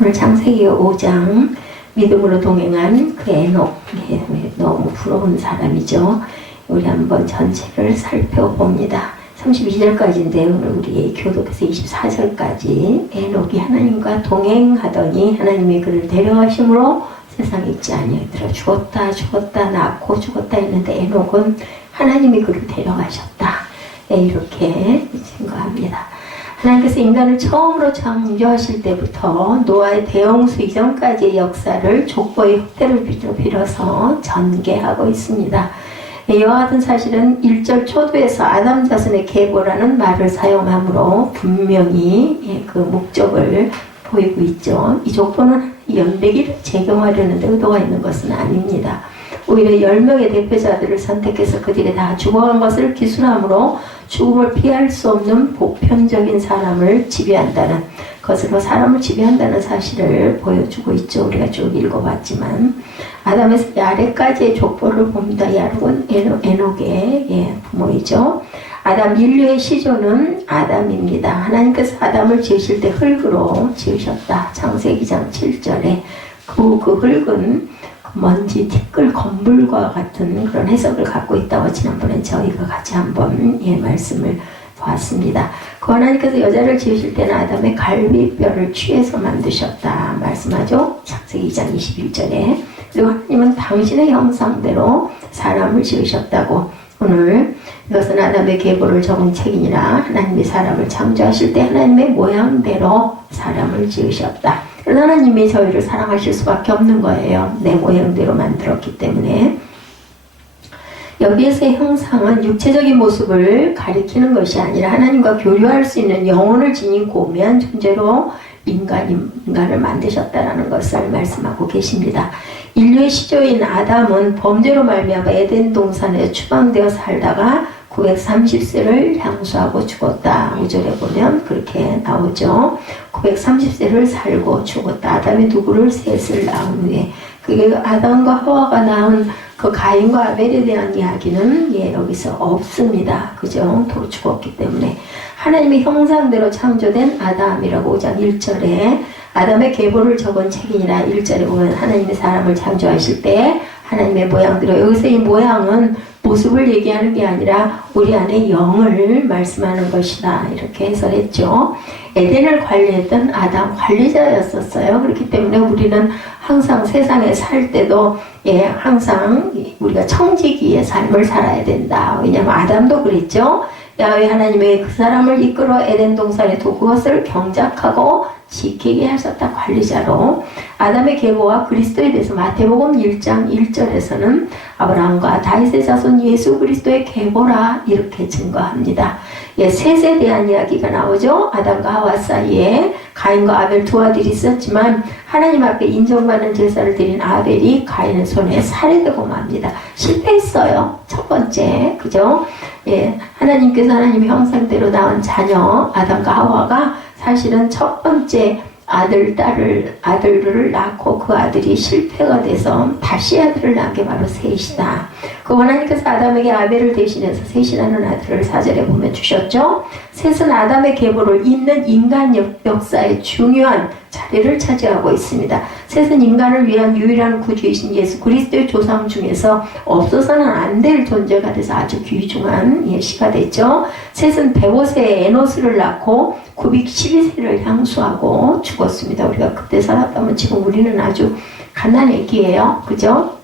오늘 창세기 5장 믿음으로 동행한 그 에녹, 너무 부러운 사람이죠. 우리 한번 전체를 살펴봅니다. 32절까지인데 오늘 우리 교독에서 24절까지 에녹이 하나님과 동행하더니 하나님이 그를 데려가심으로 세상에 있지 아니하더라. 죽었다 낳고 죽었다 했는데 에녹은 하나님이 그를 데려가셨다. 이렇게 증거합니다. 하나님께서 인간을 처음으로 창조하실 때부터 노아의 대홍수 이전까지의 역사를 족보의 흑대를 빌어서 전개하고 있습니다. 이와 같은 사실은 1절 초두에서 아담 자손의 계보라는 말을 사용함으로 분명히 그 목적을 보이고 있죠. 이 족보는 연대기를 제공하려는 데 의도가 있는 것은 아닙니다. 오히려 10명의 대표자들을 선택해서 그들이 다 죽어간 것을 기술함으로 죽음을 피할 수 없는 보편적인 사람을 지배한다는 것으로 사람을 지배한다는 사실을 보여주고 있죠. 우리가 쭉 읽어봤지만 아담에서 야렉까지의 족보를 봅니다. 야렉은 에녹의 부모이죠. 아담 인류의 시조는 아담입니다. 하나님께서 아담을 지으실 때 흙으로 지으셨다. 창세기장 7절에 그 흙은 먼지, 티끌, 건물과 같은 그런 해석을 갖고 있다고 지난번에 저희가 같이 한번 말씀을 보았습니다. 그 하나님께서 여자를 지으실 때는 아담의 갈비뼈를 취해서 만드셨다 말씀하죠. 창세기 2장 21절에 그리고 하나님은 당신의 형상대로 사람을 지으셨다고 오늘 이것은 아담의 계보를 적은 책이니라 하나님이 사람을 창조하실 때 하나님의 모양대로 사람을 지으셨다. 하나님이 저희를 사랑하실 수밖에 없는 거예요. 내 모양대로 만들었기 때문에. 여기에서의 형상은 육체적인 모습을 가리키는 것이 아니라 하나님과 교류할 수 있는 영혼을 지닌 고귀한 존재로 인간을 만드셨다라는 것을 말씀하고 계십니다. 인류의 시조인 아담은 범죄로 말미암아 에덴 동산에 추방되어 살다가 930세를 향수하고 죽었다. 5절에 보면 그렇게 나오죠. 930세를 살고 죽었다. 아담이 누구를 셋을 낳은 후에 그게 아담과 하와가 낳은 그 가인과 아벨에 대한 이야기는 여기서 없습니다. 그죠? 도 죽었기 때문에 하나님의 형상대로 창조된 아담이라고 5장 1절에 아담의 계보를 적은 책이니라 1절에 보면 하나님의 사람을 창조하실 때 하나님의 모양대로 여기서 이 모양은 모습을 얘기하는 게 아니라 우리 안에 영을 말씀하는 것이다. 이렇게 해설했죠. 에덴을 관리했던 아담 관리자였었어요. 그렇기 때문에 우리는 항상 세상에 살 때도 항상 우리가 청지기의 삶을 살아야 된다. 왜냐하면 아담도 그랬죠. 야훼 하나님의 그 사람을 이끌어 에덴 동산에 두고 그것을 경작하고 지키게 하셨다. 관리자로. 아담의 계보와 그리스도에 대해서 마태복음 1장 1절에서는 아브라함과 다윗의 자손 예수 그리스도의 계보라 이렇게 증거합니다. 셋에 대한 이야기가 나오죠. 아담과 하와 사이에 가인과 아벨 두 아들이 있었지만 하나님 앞에 인정받는 제사를 드린 아벨이 가인의 손에 살해되고 맙니다. 실패했어요. 첫 번째. 그죠? 하나님께서 하나님의 형상대로 낳은 자녀 아담과 하와가 사실은 첫 번째 아들을 낳고 그 아들이 실패가 돼서 다시 아들을 낳은 게 바로 셋이다. 그 하나님께서 아담에게 아벨을 대신해서 셋이라는 아들을 4절에 보면 주셨죠. 셋은 아담의 계보를 잇는 인간 역사의 중요한 자리를 차지하고 있습니다. 셋은 인간을 위한 유일한 구주이신 예수 그리스도의 조상 중에서 없어서는 안 될 존재가 돼서 아주 귀중한 시가 됐죠. 셋은 105세에 에노스를 낳고 912세를 향수하고 죽었습니다. 우리가 그때 살았다면 지금 우리는 아주 가난애기예요. 그죠?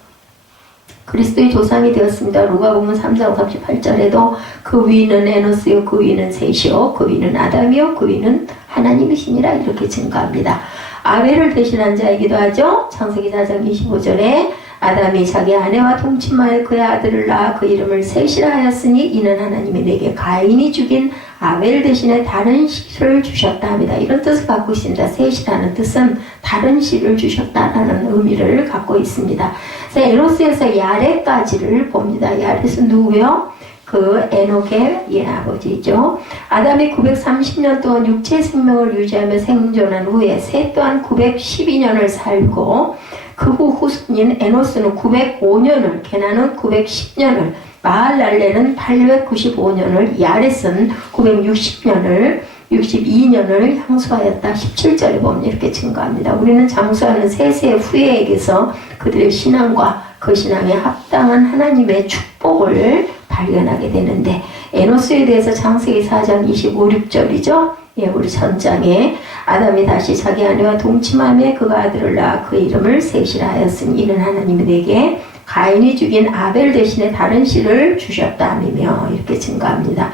그리스도의 조상이 되었습니다. 누가복음 3장 38절에도 그 위는 에노스요 그 위는 셋이요 그 위는 아담이요 그 위는 하나님이시니라 이렇게 증거합니다. 아벨을 대신한 자이기도 하죠. 창세기 4장 25절에 아담이 자기 아내와 동침하여 그의 아들을 낳아 그 이름을 셋이라 하였으니 이는 하나님이 내게 가인이 죽인 아벨 대신에 다른 씨를 주셨다 합니다. 이런 뜻을 갖고 있습니다. 셋이라는 뜻은 다른 씨를 주셨다라는 의미를 갖고 있습니다. 그래서 에노스에서 야렛까지를 봅니다. 야렛은 누구요? 그 에녹의 아버지죠. 아담이 930년 동안 육체 생명을 유지하며 생존한 후에 셋 또한 912년을 살고 그 후 후손인 에노스는 905년을, 게나는 910년을, 마할랄레는 895년을, 야렛은 960년을 62년을 향수하였다. 17절에 보면 이렇게 증거합니다. 우리는 장수하는 세세 후예에게서 그들의 신앙과 그 신앙에 합당한 하나님의 축복을 발견하게 되는데, 에노스에 대해서 창세기 4장 25, 6절이죠. 예, 우리 전장에 아담이 다시 자기 아내와 동침하며 그가 아들을 낳아 그 이름을 셋이라 하였으니 이는 하나님이 내게 가인이 죽인 아벨 대신에 다른 씨를 주셨다며 이렇게 증거합니다.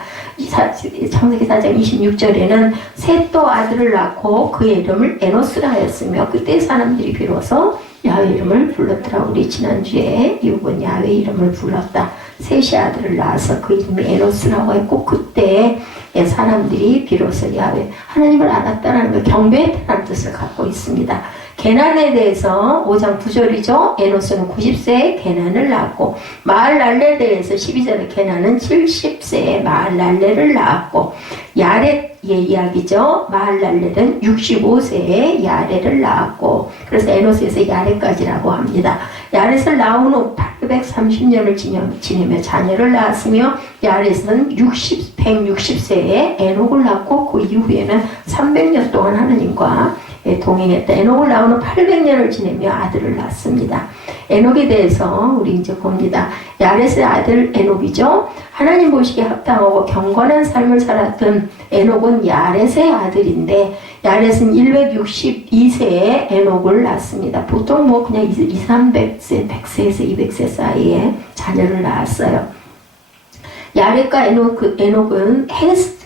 창세기 4장 26절에는 셋 또 아들을 낳고 그의 이름을 에노스라 하였으며 그때 사람들이 비로소 야훼 이름을 불렀더라. 우리 지난주에 이 부분 야훼 이름을 불렀다. 셋이 아들을 낳아서 그 이름이 에노스라고 했고, 그때 사람들이 비로소 야훼 하나님을 알았다라는 걸 경배했다는 뜻을 갖고 있습니다. 게난에 대해서 5장 9절이죠. 에노스는 90세에 게난을 낳았고, 마할랄레에 대해서 12절에 게난은 70세에 마할랄레를 낳았고, 야렛의 이야기죠. 마할랄레는 65세에 야렛을 낳았고, 그래서 에노스에서 야렛까지라고 합니다. 야렛을 낳은 후 830년을 지내며 자녀를 낳았으며, 야렛은 160세에 에녹을 낳고 그 이후에는 300년 동안 하나님과 동행했다. 에녹을 낳은 후 800년을 지내며 아들을 낳습니다. 에녹에 대해서 우리 이제 봅니다. 야렛의 아들 에녹이죠. 하나님 보시기에 합당하고 경건한 삶을 살았던 에녹은 야렛의 아들인데, 야렛은 162세에 에녹을 낳습니다. 보통 뭐 그냥 200~300세, 100세에서 200세 사이에 자녀를 낳았어요. 야렛과 에녹은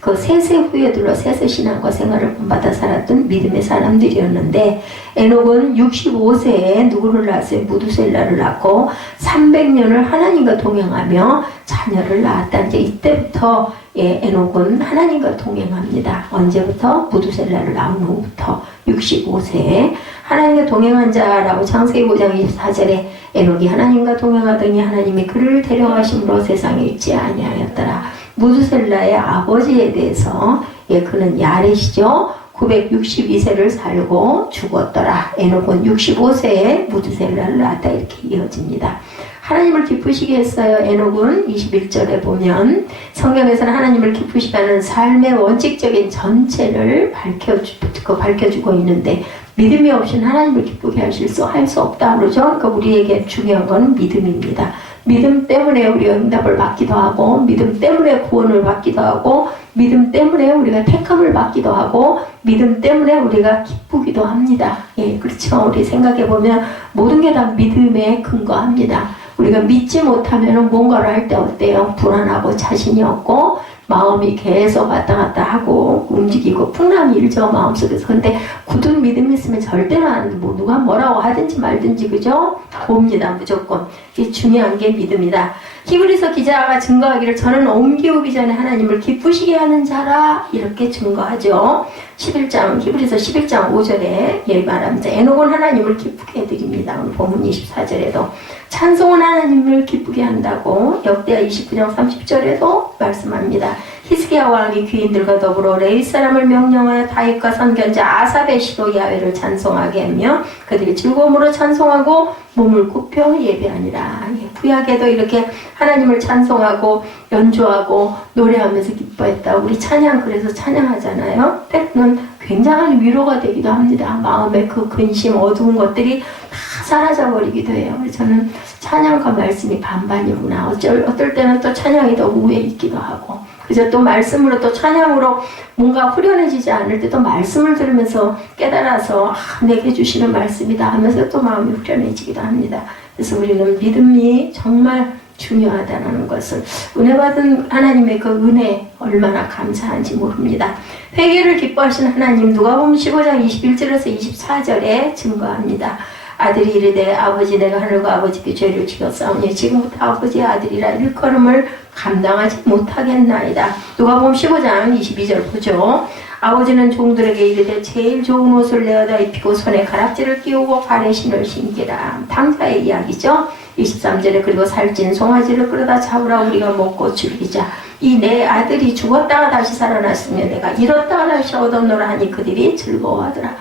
그 세세 후예들로 세세 신앙과 생활을 본받아 살았던 믿음의 사람들이었는데, 에녹은 65세에 누구를 낳았어요? 무두셀라를 낳고 300년을 하나님과 동행하며 자녀를 낳았다. 이제 이때부터 에녹은 하나님과 동행합니다. 언제부터? 무두셀라를 낳은 후부터 65세에 하나님과 동행한 자라고 창세기 5장 24절에 에녹이 하나님과 동행하더니 하나님이 그를 데려가심으로 세상에 있지 아니하였더라. 무두셀라의 아버지에 대해서 그는 야렛이죠. 962세를 살고 죽었더라. 에녹은 65세에 무두셀라를 낳았다. 이렇게 이어집니다. 하나님을 기쁘시게 했어요. 에녹은 21절에 보면 성경에서는 하나님을 기쁘시게 하는 삶의 원칙적인 전체를 밝혀주고 있는데, 믿음이 없이는 하나님을 기쁘게 할 수 없다 그러죠. 그러니까 우리에게 중요한 건 믿음입니다. 믿음 때문에 우리가 응답을 받기도 하고, 믿음 때문에 구원을 받기도 하고, 믿음 때문에 우리가 택함을 받기도 하고, 믿음 때문에 우리가 기쁘기도 합니다. 예, 그렇죠. 우리 생각해보면 모든 게 다 믿음에 근거합니다. 우리가 믿지 못하면 뭔가를 할 때 어때요? 불안하고 자신이 없고 마음이 계속 왔다 갔다 하고 움직이고 풍랑이 일죠, 마음속에서. 근데 굳은 믿음이 있으면 절대로 누가 뭐라고 하든지 말든지, 그죠? 봅니다, 무조건. 이게 중요한 게 믿음이다. 히브리서 기자가 증거하기를 저는 옮기오기 전에 하나님을 기쁘시게 하는 자라, 이렇게 증거하죠. 히브리서 11장 5절에 말합니다. 에녹은 하나님을 기쁘게 해드립니다. 오늘 본문 24절에도 찬송은 하나님을 기쁘게 한다고 역대하 29장 30절에도 말씀합니다. 히스기야 왕이 귀인들과 더불어 레위 사람을 명령하여 다윗과 선견자 아삽의 시로 야훼를 찬송하게 하며 그들이 즐거움으로 찬송하고 몸을 굽혀 예배하니라. 구약에도 이렇게 하나님을 찬송하고 연주하고 노래하면서 기뻐했다. 우리 찬양, 그래서 찬양하잖아요. 때로는 굉장한 위로가 되기도 합니다. 마음의 그 근심, 어두운 것들이 다 사라져버리기도 해요. 그래서 저는 찬양과 말씀이 반반이구나. 어떨 때는 또 찬양이 더 우에 있기도 하고, 그래서 또 말씀으로 또 찬양으로 뭔가 후련해지지 않을 때 또 말씀을 들으면서 깨달아서 내게 주시는 말씀이다 하면서 또 마음이 후련해지기도 합니다. 그래서 우리는 믿음이 정말 중요하다는 것을, 은혜 받은 하나님의 그 은혜 얼마나 감사한지 모릅니다. 회개를 기뻐하신 하나님, 누가복음 15장 21절에서 24절에 증거합니다. 아들이 이르되 아버지 내가 하늘과 아버지께 죄를 지었사오니 지금부터 아버지의 아들이라 일컬음을 감당하지 못하겠나이다. 누가복음 15장 22절 보죠. 아버지는 종들에게 이르되 제일 좋은 옷을 내어다 입히고 손에 가락지를 끼우고 발에 신을 신기라. 당자의 이야기죠. 23절에 그리고 살찐 송아지를 끌어다 잡으라 우리가 먹고 즐기자. 이 내 아들이 죽었다가 다시 살아났으며 내가 잃었다가 다시 얻었노라 하니 그들이 즐거워하더라.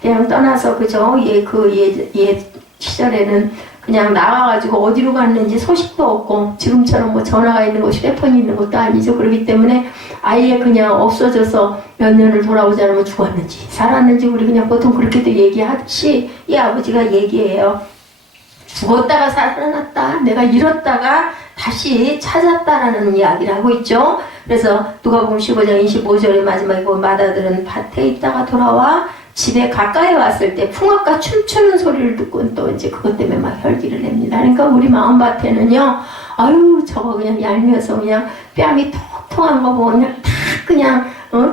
그냥 떠나서, 그죠? 예 시절에는 그냥 나와가지고 어디로 갔는지 소식도 없고, 지금처럼 뭐 전화가 있는 곳이 휴대폰이 있는 것도 아니죠. 그렇기 때문에 아예 그냥 없어져서 몇 년을 돌아오지 않으면 죽었는지 살았는지 우리 그냥 보통 그렇게도 얘기하듯이 이 아버지가 얘기해요. 죽었다가 살아났다. 내가 잃었다가 다시 찾았다라는 이야기를 하고 있죠. 그래서 누가복음 15장 25절의 마지막에 보면 맏아들은 밭에 있다가 돌아와 집에 가까이 왔을 때 풍악과 춤추는 소리를 듣고 또 이제 그것 때문에 막 혈기를 냅니다. 그러니까 우리 마음밭에는요, 아유 저거 그냥 얄미워서 그냥 뺨이 통통한 거 보고 그냥 다 그냥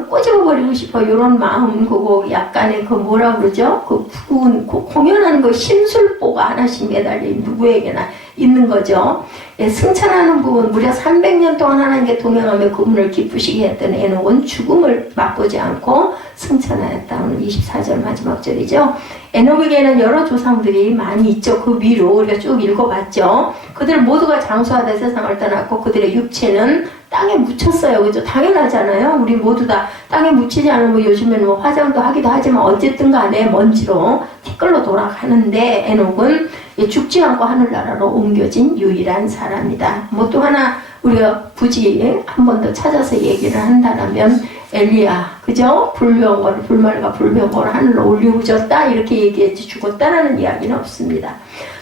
꼬집어버리고 싶어. 이런 마음, 그거 약간의 그 뭐라 그러죠? 그 부은, 그 공연하는 거 심술보가 하나씩 매달린 누구에게나 있는 거죠. 예, 승천하는 부분, 무려 300년 동안 하나님께 동행하며 그분을 기쁘시게 했던 에녹은 죽음을 맛보지 않고 승천하였다. 오늘 24절 마지막 절이죠. 에녹에게는 여러 조상들이 많이 있죠. 그 위로 우리가 쭉 읽어봤죠. 그들 모두가 장수하다 세상을 떠났고 그들의 육체는 땅에 묻혔어요. 그죠? 당연하잖아요. 우리 모두 다 땅에 묻히지 않으면 요즘에는 뭐 화장도 하기도 하지만 어쨌든 간에 먼지로 티끌로 돌아가는데 에녹은 죽지 않고 하늘나라로 옮겨진 유일한 사람이다. 뭐 또 하나 우리가 굳이 한 번 더 찾아서 얘기를 한다면 엘리야, 그죠? 불말과 불병거를 하늘로 올려오셨다 이렇게 얘기했지 죽었다라는 이야기는 없습니다.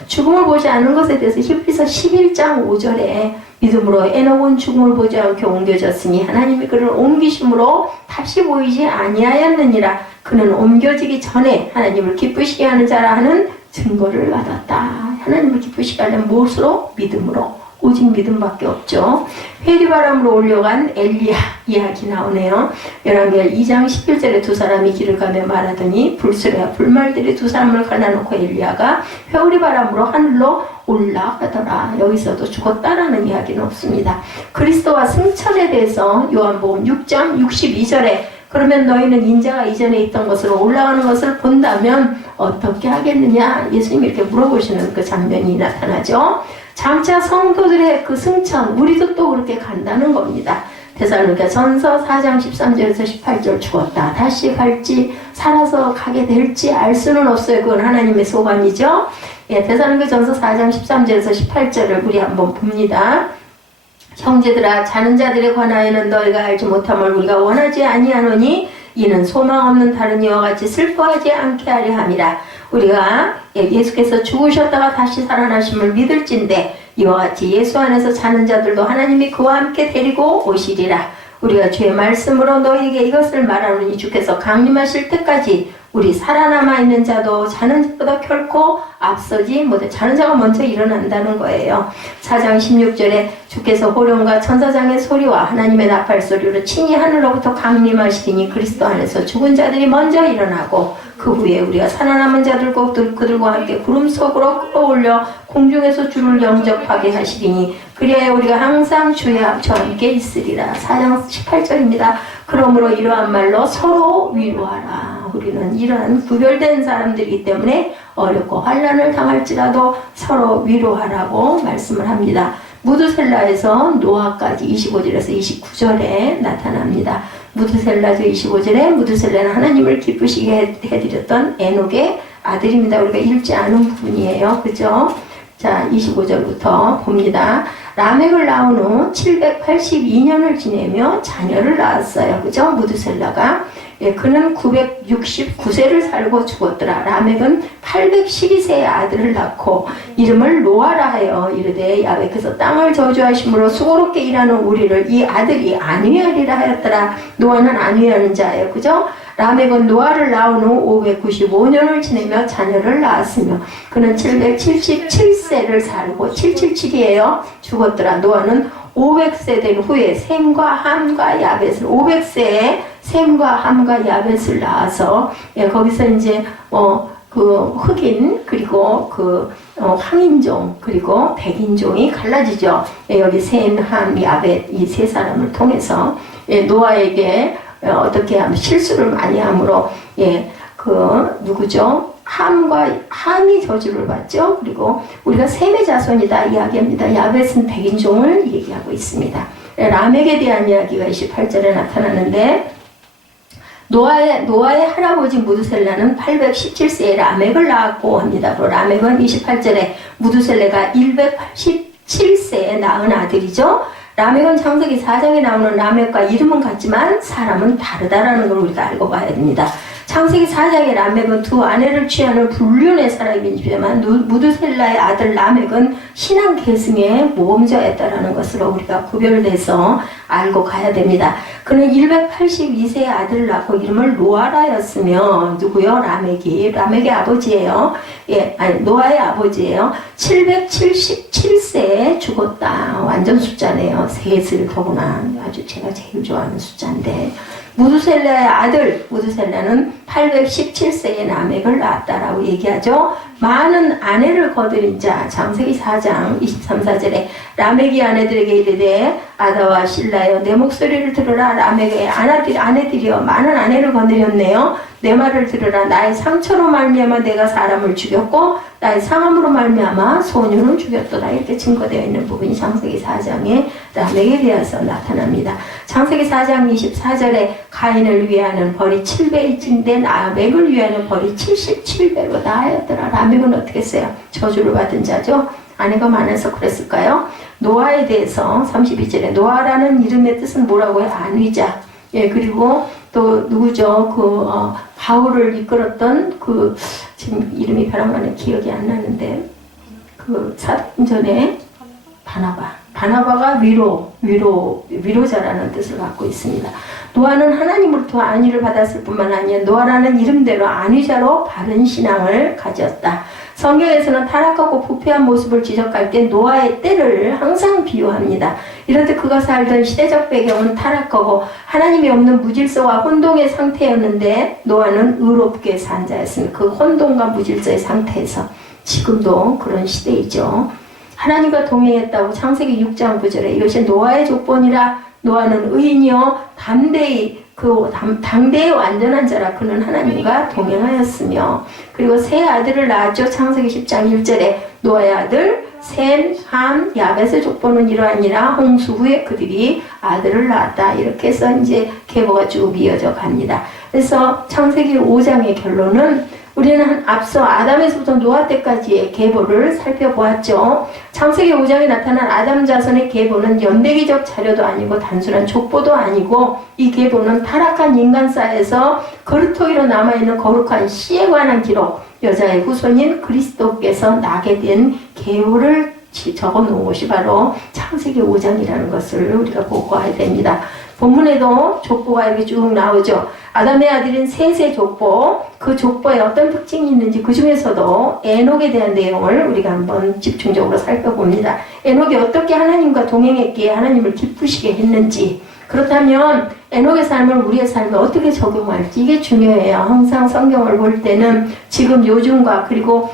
죽음을 보지 않은 것에 대해서 히브리서 11장 5절에 믿음으로 에녹은 죽음을 보지 않게 옮겨졌으니 하나님이 그를 옮기심으로 다시 보이지 아니하였느니라. 그는 옮겨지기 전에 하나님을 기쁘시게 하는 자라 하는 증거를 받았다. 하나님을 기쁘시게 하려면 무엇으로? 믿음으로. 오직 믿음밖에 없죠. 회리바람으로 올려간 엘리야 이야기 나오네요. 열왕기하 2장 11절에 두 사람이 길을 가며 말하더니 불수레와 불말들이 두 사람을 갈라놓고 엘리야가 회오리바람으로 하늘로 올라가더라. 여기서도 죽었다라는 이야기는 없습니다. 그리스도와 승천에 대해서 요한복음 6장 62절에 그러면 너희는 인자가 이전에 있던 것으로 올라가는 것을 본다면 어떻게 하겠느냐? 예수님이 이렇게 물어보시는 그 장면이 나타나죠. 장차 성도들의 그 승천, 우리도 또 그렇게 간다는 겁니다. 데살로니가 전서 4장 13절에서 18절 죽었다. 다시 갈지 살아서 가게 될지 알 수는 없어요. 그건 하나님의 소관이죠. 예, 데살로니가 전서 4장 13절에서 18절을 우리 한번 봅니다. 형제들아, 자는 자들에 관하여는 너희가 알지 못함을 우리가 원하지 아니하노니 이는 소망 없는 다른 이와 같이 슬퍼하지 않게 하려 함이라. 우리가 예수께서 죽으셨다가 다시 살아나심을 믿을진데 이와 같이 예수 안에서 자는 자들도 하나님이 그와 함께 데리고 오시리라. 우리가 주의 말씀으로 너희에게 이것을 말하노니 주께서 강림하실 때까지 우리 살아남아 있는 자도 자는 자보다 결코 앞서지 못해. 자는 자가 먼저 일어난다는 거예요. 4장 16절에 주께서 호령과 천사장의 소리와 하나님의 나팔 소리로 친히 하늘로부터 강림하시리니 그리스도 안에서 죽은 자들이 먼저 일어나고 그 후에 우리가 살아남은 자들과 그들과 함께 구름 속으로 끌어올려 공중에서 주를 영접하게 하시리니 그리하여 우리가 항상 주의 저와 함께 있으리라. 4장 18절입니다. 그러므로 이러한 말로 서로 위로하라. 우리는 이러한 구별된 사람들이기 때문에 어렵고 환난을 당할지라도 서로 위로하라고 말씀을 합니다. 무드셀라에서 노아까지 25절에서 29절에 나타납니다. 무드셀라죠. 25절에 무드셀라는 하나님을 기쁘시게 해드렸던 에녹의 아들입니다. 우리가 읽지 않은 부분이에요. 그죠? 자, 25절부터 봅니다. 라멕을 낳은 후 782년을 지내며 자녀를 낳았어요. 그죠? 무드셀라가. 예, 그는 969세를 살고 죽었더라. 라멕은 812세의 아들을 낳고 이름을 노아라 하여 이르되 야훼께서 땅을 저주하심으로 수고롭게 일하는 우리를 이 아들이 안위하리라 하였더라. 노아는 안위하는 자예요. 그죠? 라멕은 노아를 낳은 후 595년을 지내며 자녀를 낳았으며 그는 777세를 살고 777이에요. 죽었더라. 노아는 500세 된 후에 셈과 함과 야벳을 500세에 셈과 함과 야벳을 낳아서 거기서 이제 그 흑인 그리고 그 황인종 그리고 백인종이 갈라지죠. 여기 셈, 함, 야벳 이 세 사람을 통해서 노아에게 어떻게 하면 실수를 많이 함으로 그 누구죠? 함이 저주를 받죠. 그리고 우리가 셈의 자손이다 이야기합니다. 야벳은 백인종을 얘기하고 있습니다. 라멕에 대한 이야기가 28절에 나타나는데 노아의 할아버지 무드셀라는 817세에 라멕을 낳았고 합니다. 라멕은 28절에 무드셀라가 187세에 낳은 아들이죠. 라멕은 창세기 4장에 나오는 라멕과 이름은 같지만 사람은 다르다라는 걸 우리가 알고 봐야 됩니다. 창세기 4장의 라멕은 두 아내를 취하는 불륜의 사람이지만 무드셀라의 아들 라멕은 신앙 계승의 모범자였다라는 것으로 우리가 구별돼서 알고 가야 됩니다. 그는 182세의 아들을 낳고 이름을 노아라였으며 누구요? 라멕의 아버지예요. 노아의 아버지예요. 777세에 죽었다. 완전 숫자네요. 셋을 더구나 아주 제가 제일 좋아하는 숫자인데 무드셀라의 아들 무드셀라는 817세의 라멕을 낳았다라고 얘기하죠. 많은 아내를 거느린 자 창세기 4장 23~24절에 라멕이 아내들에게 이르되 아다와 실라여 내 목소리를 들으라. 라멕의 아내들이여 많은 아내를 거느렸네요. 내 말을 들으라. 나의 상처로 말미암아 내가 사람을 죽였고 나의 상함으로 말미암아 소년을 죽였도다. 이렇게 증거되어 있는 부분이 창세기 4장에 라멕에 대해서 나타납니다. 창세기 4장 24절에 가인을 위하는 벌이 7배일진데 라멕을 위하는 벌이 77배로 나하였더라. 라멕은 어떻게 했어요? 저주를 받은 자죠. 아내가 많아서 그랬을까요? 노아에 대해서 32절에 노아라는 이름의 뜻은 뭐라고 해요? 안위자. 그리고 또 누구죠? 바울을 이끌었던 지금 이름이 벼랑간에 기억이 안 나는데 사도행전에 바나바가 위로자라는 뜻을 갖고 있습니다. 노아는 하나님으로부터 안위를 받았을 뿐만 아니라 노아라는 이름대로 안위자로 바른 신앙을 가졌다. 성경에서는 타락하고 부패한 모습을 지적할 때 노아의 때를 항상 비유합니다. 이렇듯 그가 살던 시대적 배경은 타락하고 하나님이 없는 무질서와 혼동의 상태였는데 노아는 의롭게 산 자였습니다. 그 혼동과 무질서의 상태에서 지금도 그런 시대이죠. 하나님과 동행했다고 창세기 6장 9절에 이것이 노아의 족본이라. 노아는 의인이요 당대의 완전한 자라. 그는 하나님과 동행하였으며 그리고 세 아들을 낳았죠. 창세기 10장 1절에 노아의 아들 셈, 함, 야벳의 족보는 이러하니라. 홍수 후에 그들이 아들을 낳았다. 이렇게 해서 이제 계보가 쭉 이어져 갑니다. 그래서 창세기 5장의 결론은 우리는 앞서 아담에서부터 노아 때까지의 계보를 살펴보았죠. 창세기 5장에 나타난 아담 자손의 계보는 연대기적 자료도 아니고 단순한 족보도 아니고 이 계보는 타락한 인간사에서 거루터기로 남아있는 거룩한 씨에 관한 기록, 여자의 후손인 그리스도께서 나게 된 계보를 적어놓은 것이 바로 창세기 5장이라는 것을 우리가 보고해야 됩니다. 본문에도 족보가 이렇게 쭉 나오죠. 아담의 아들인 셋의 족보, 그 족보에 어떤 특징이 있는지 그 중에서도 에녹에 대한 내용을 우리가 한번 집중적으로 살펴봅니다. 에녹이 어떻게 하나님과 동행했기에 하나님을 기쁘시게 했는지, 그렇다면 에녹의 삶을 우리의 삶에 어떻게 적용할지 이게 중요해요. 항상 성경을 볼 때는 지금 요즘과 그리고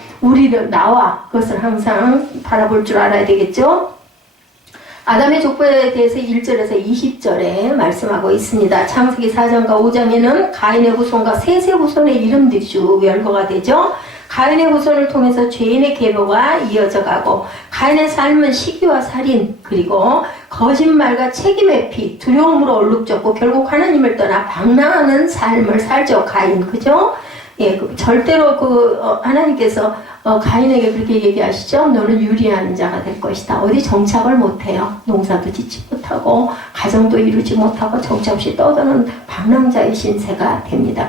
나와 그것을 항상 바라볼 줄 알아야 되겠죠. 아담의 족보에 대해서 1절에서 20절에 말씀하고 있습니다. 창세기 4장과 5장에는 가인의 후손과 셋의 후손의 이름들이 쭉 열거가 되죠. 가인의 후손을 통해서 죄인의 계보가 이어져 가고 가인의 삶은 시기와 살인 그리고 거짓말과 책임의 피, 두려움으로 얼룩졌고 결국 하나님을 떠나 방랑하는 삶을 살죠. 가인, 그죠? 절대로 하나님께서 가인에게 그렇게 얘기하시죠. 너는 유리한 자가 될 것이다. 어디 정착을 못해요. 농사도 짓지 못하고 가정도 이루지 못하고 정처 없이 떠도는 방랑자의 신세가 됩니다.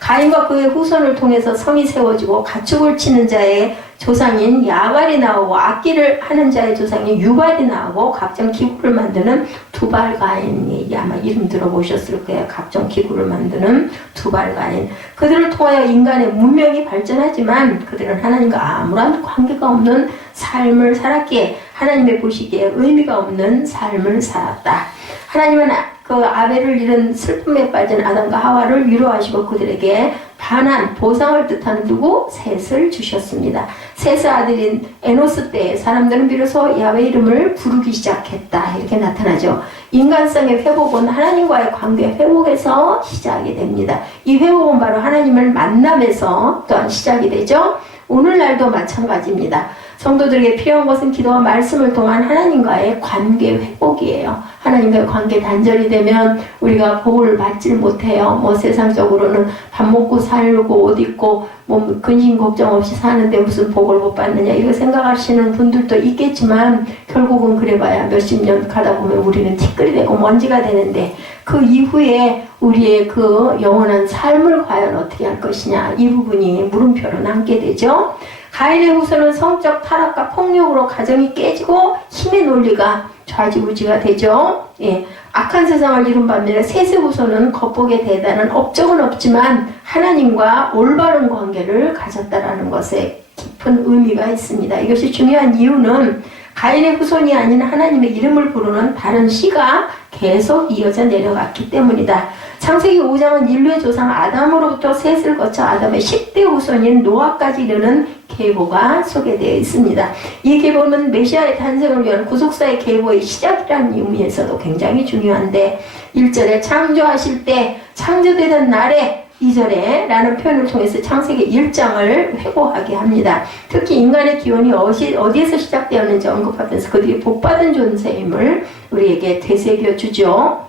가인과 그의 후손을 통해서 성이 세워지고 가축을 치는 자의 조상인 야발이 나오고 악기를 하는 자의 조상인 유발이 나오고 각종 기구를 만드는 두발가인이 아마 이름 들어보셨을 거예요. 각종 기구를 만드는 두발가인. 그들을 통하여 인간의 문명이 발전하지만 그들은 하나님과 아무런 관계가 없는 삶을 살았기에 하나님의 보시기에 의미가 없는 삶을 살았다. 하나님은 그 아벨을 잃은 슬픔에 빠진 아담과 하와를 위로하시고 그들에게 반한 보상을 뜻하는 셋을 주셨습니다. 셋의 아들인 에노스 때 사람들은 비로소 야훼 이름을 부르기 시작했다. 이렇게 나타나죠. 인간성의 회복은 하나님과의 관계 회복에서 시작이 됩니다. 이 회복은 바로 하나님을 만남에서 또한 시작이 되죠. 오늘날도 마찬가지입니다. 성도들에게 필요한 것은 기도와 말씀을 통한 하나님과의 관계 회복이에요. 하나님과의 관계 단절이 되면 우리가 복을 받질 못해요. 뭐 세상적으로는 밥 먹고 살고 옷 입고 뭐 근심 걱정 없이 사는데 무슨 복을 못 받느냐 이렇게 생각하시는 분들도 있겠지만 결국은 그래봐야 몇십 년 가다 보면 우리는 티끌이 되고 먼지가 되는데 그 이후에 우리의 그 영원한 삶을 과연 어떻게 할 것이냐 이 부분이 물음표로 남게 되죠. 가인의 후손은 성적 타락과 폭력으로 가정이 깨지고 힘의 논리가 좌지우지가 되죠. 예, 악한 세상을 이룬 반면에 셋의 후손은 겉보기에 대단한 업적은 없지만 하나님과 올바른 관계를 가졌다라는 것에 깊은 의미가 있습니다. 이것이 중요한 이유는 가인의 후손이 아닌 하나님의 이름을 부르는 다른 씨가 계속 이어져 내려갔기 때문이다. 창세기 5장은 인류의 조상 아담으로부터 셋을 거쳐 아담의 10대 후손인 노아까지 이르는 계보가 소개되어 있습니다. 이 계보는 메시아의 탄생을 위한 구속사의 계보의 시작이라는 의미에서도 굉장히 중요한데 1절에 창조하실 때 창조되던 날에 2절에 라는 표현을 통해서 창세기 1장을 회고하게 합니다. 특히 인간의 기원이 어디에서 시작되었는지 언급하면서 그들이 복받은 존재임을 우리에게 되새겨 주죠.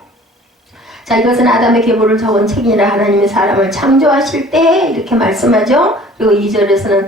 자, 이것은 아담의 계보를 적은 책이라 하나님이 사람을 창조하실 때 이렇게 말씀하죠. 그리고 2절에서는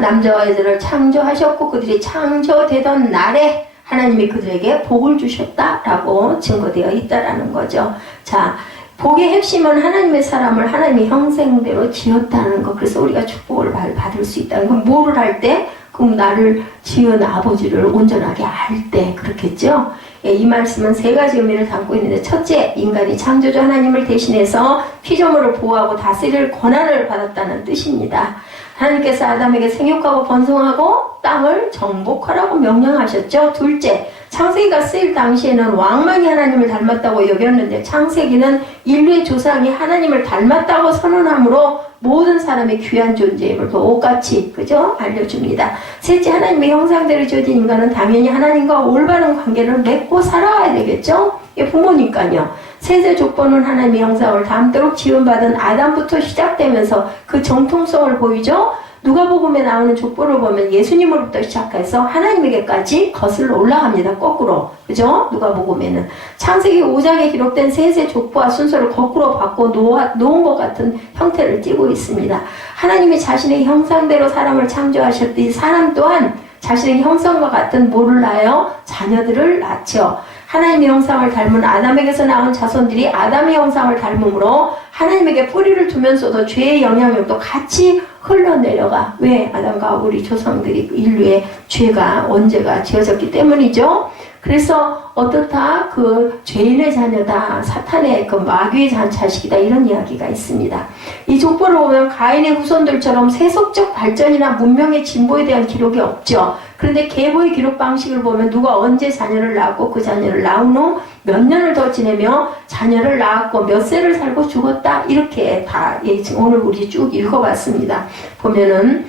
남자와 여자를 창조하셨고 그들이 창조되던 날에 하나님이 그들에게 복을 주셨다라고 증거되어 있다라는 거죠. 자, 복의 핵심은 하나님의 사람을 하나님의 형상대로 지었다는 것. 그래서 우리가 축복을 받을 수 있다는 것. 뭐를 할 때? 그럼 나를 지은 아버지를 온전하게 알 때 그렇겠죠? 예, 이 말씀은 세 가지 의미를 담고 있는데 첫째, 인간이 창조주 하나님을 대신해서 피조물을 보호하고 다스릴 권한을 받았다는 뜻입니다. 하나님께서 아담에게 생육하고 번성하고 땅을 정복하라고 명령하셨죠. 둘째, 창세기가 쓰일 당시에는 왕만이 하나님을 닮았다고 여겼는데 창세기는 인류의 조상이 하나님을 닮았다고 선언함으로 모든 사람의 귀한 존재임을 똑같이 그죠? 알려줍니다. 셋째, 하나님의 형상대로 지어진 인간은 당연히 하나님과 올바른 관계를 맺고 살아와야 되겠죠? 부모니까요. 셋의 족보는 하나님의 형상을 닮도록 지음받은 아담부터 시작되면서 그 정통성을 보이죠? 누가복음에 나오는 족보를 보면 예수님으로부터 시작해서 하나님에게까지 거슬러 올라갑니다. 거꾸로. 그죠? 누가복음에는. 창세기 5장에 기록된 셋의 족보와 순서를 거꾸로 바꿔 놓은 것 같은 형태를 띠고 있습니다. 하나님이 자신의 형상대로 사람을 창조하셨듯이 사람 또한 자신의 형상과 같은 뭐를 낳아요? 자녀들을 낳죠. 하나님의 형상을 닮은 아담에게서 나온 자손들이 아담의 형상을 닮음으로 하나님에게 뿌리를 두면서도 죄의 영향력도 같이 흘러내려가. 왜? 아담과 우리 조상들이 인류의 죄가 원죄가 지어졌기 때문이죠. 그래서 어떻다? 그 죄인의 자녀다. 사탄의 그 마귀의 자식이다. 이런 이야기가 있습니다. 이 족보를 보면 가인의 후손들처럼 세속적 발전이나 문명의 진보에 대한 기록이 없죠. 그런데 계보의 기록 방식을 보면 누가 언제 자녀를 낳았고 그 자녀를 낳은 후 몇 년을 더 지내며 자녀를 낳았고 몇 세를 살고 죽었다. 이렇게 다 오늘 우리 쭉 읽어봤습니다. 보면은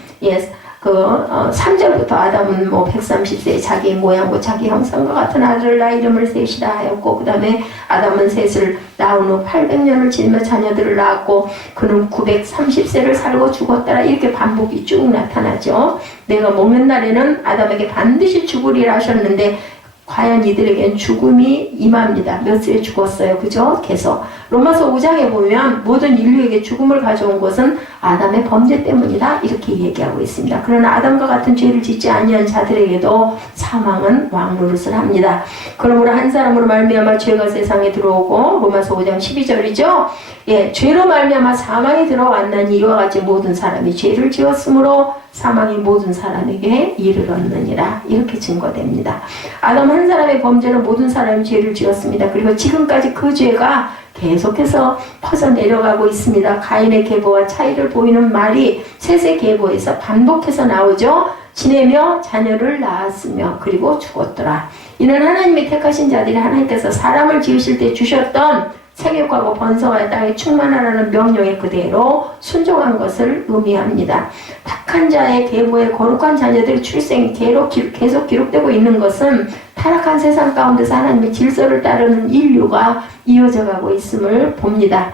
3절부터 아담은 130세 자기 모양과 자기 형상과 같은 아들을 낳아 이름을 셋이라 하였고 그 다음에 아담은 셋을 낳은 후 800년을 지내며 자녀들을 낳았고 그는 930세를 살고 죽었더라. 이렇게 반복이 쭉 나타나죠. 내가 먹는 날에는 아담에게 반드시 죽으리라 하셨는데 과연 이들에겐 죽음이 임합니다. 몇 세에 죽었어요. 그죠? 계속. 로마서 5장에 보면 모든 인류에게 죽음을 가져온 것은 아담의 범죄 때문이다. 이렇게 얘기하고 있습니다. 그러나 아담과 같은 죄를 짓지 아니한 자들에게도 사망은 왕노릇을 합니다. 그러므로 한 사람으로 말미암아 죄가 세상에 들어오고 로마서 5장 12절이죠. 예, 죄로 말미암아 사망이 들어왔나니 이와 같이 모든 사람이 죄를 지었으므로 사망이 모든 사람에게 이르렀느니라. 이렇게 증거됩니다. 아담 한 사람의 범죄로 모든 사람이 죄를 지었습니다. 그리고 지금까지 그 죄가 계속해서 퍼져 내려가고 있습니다. 가인의 계보와 차이를 보이는 말이 셋의 계보에서 반복해서 나오죠. 지내며 자녀를 낳았으며 그리고 죽었더라. 이는 하나님이 택하신 자들이 하나님께서 사람을 지으실 때 주셨던 생육하고 번성하여 땅에 충만하라는 명령에 그대로 순종한 것을 의미합니다. 택한 자의 계보에 거룩한 자녀들의 출생이 계속 기록되고 있는 것은 타락한 세상 가운데서 하나님의 질서를 따르는 인류가 이어져 가고 있음을 봅니다.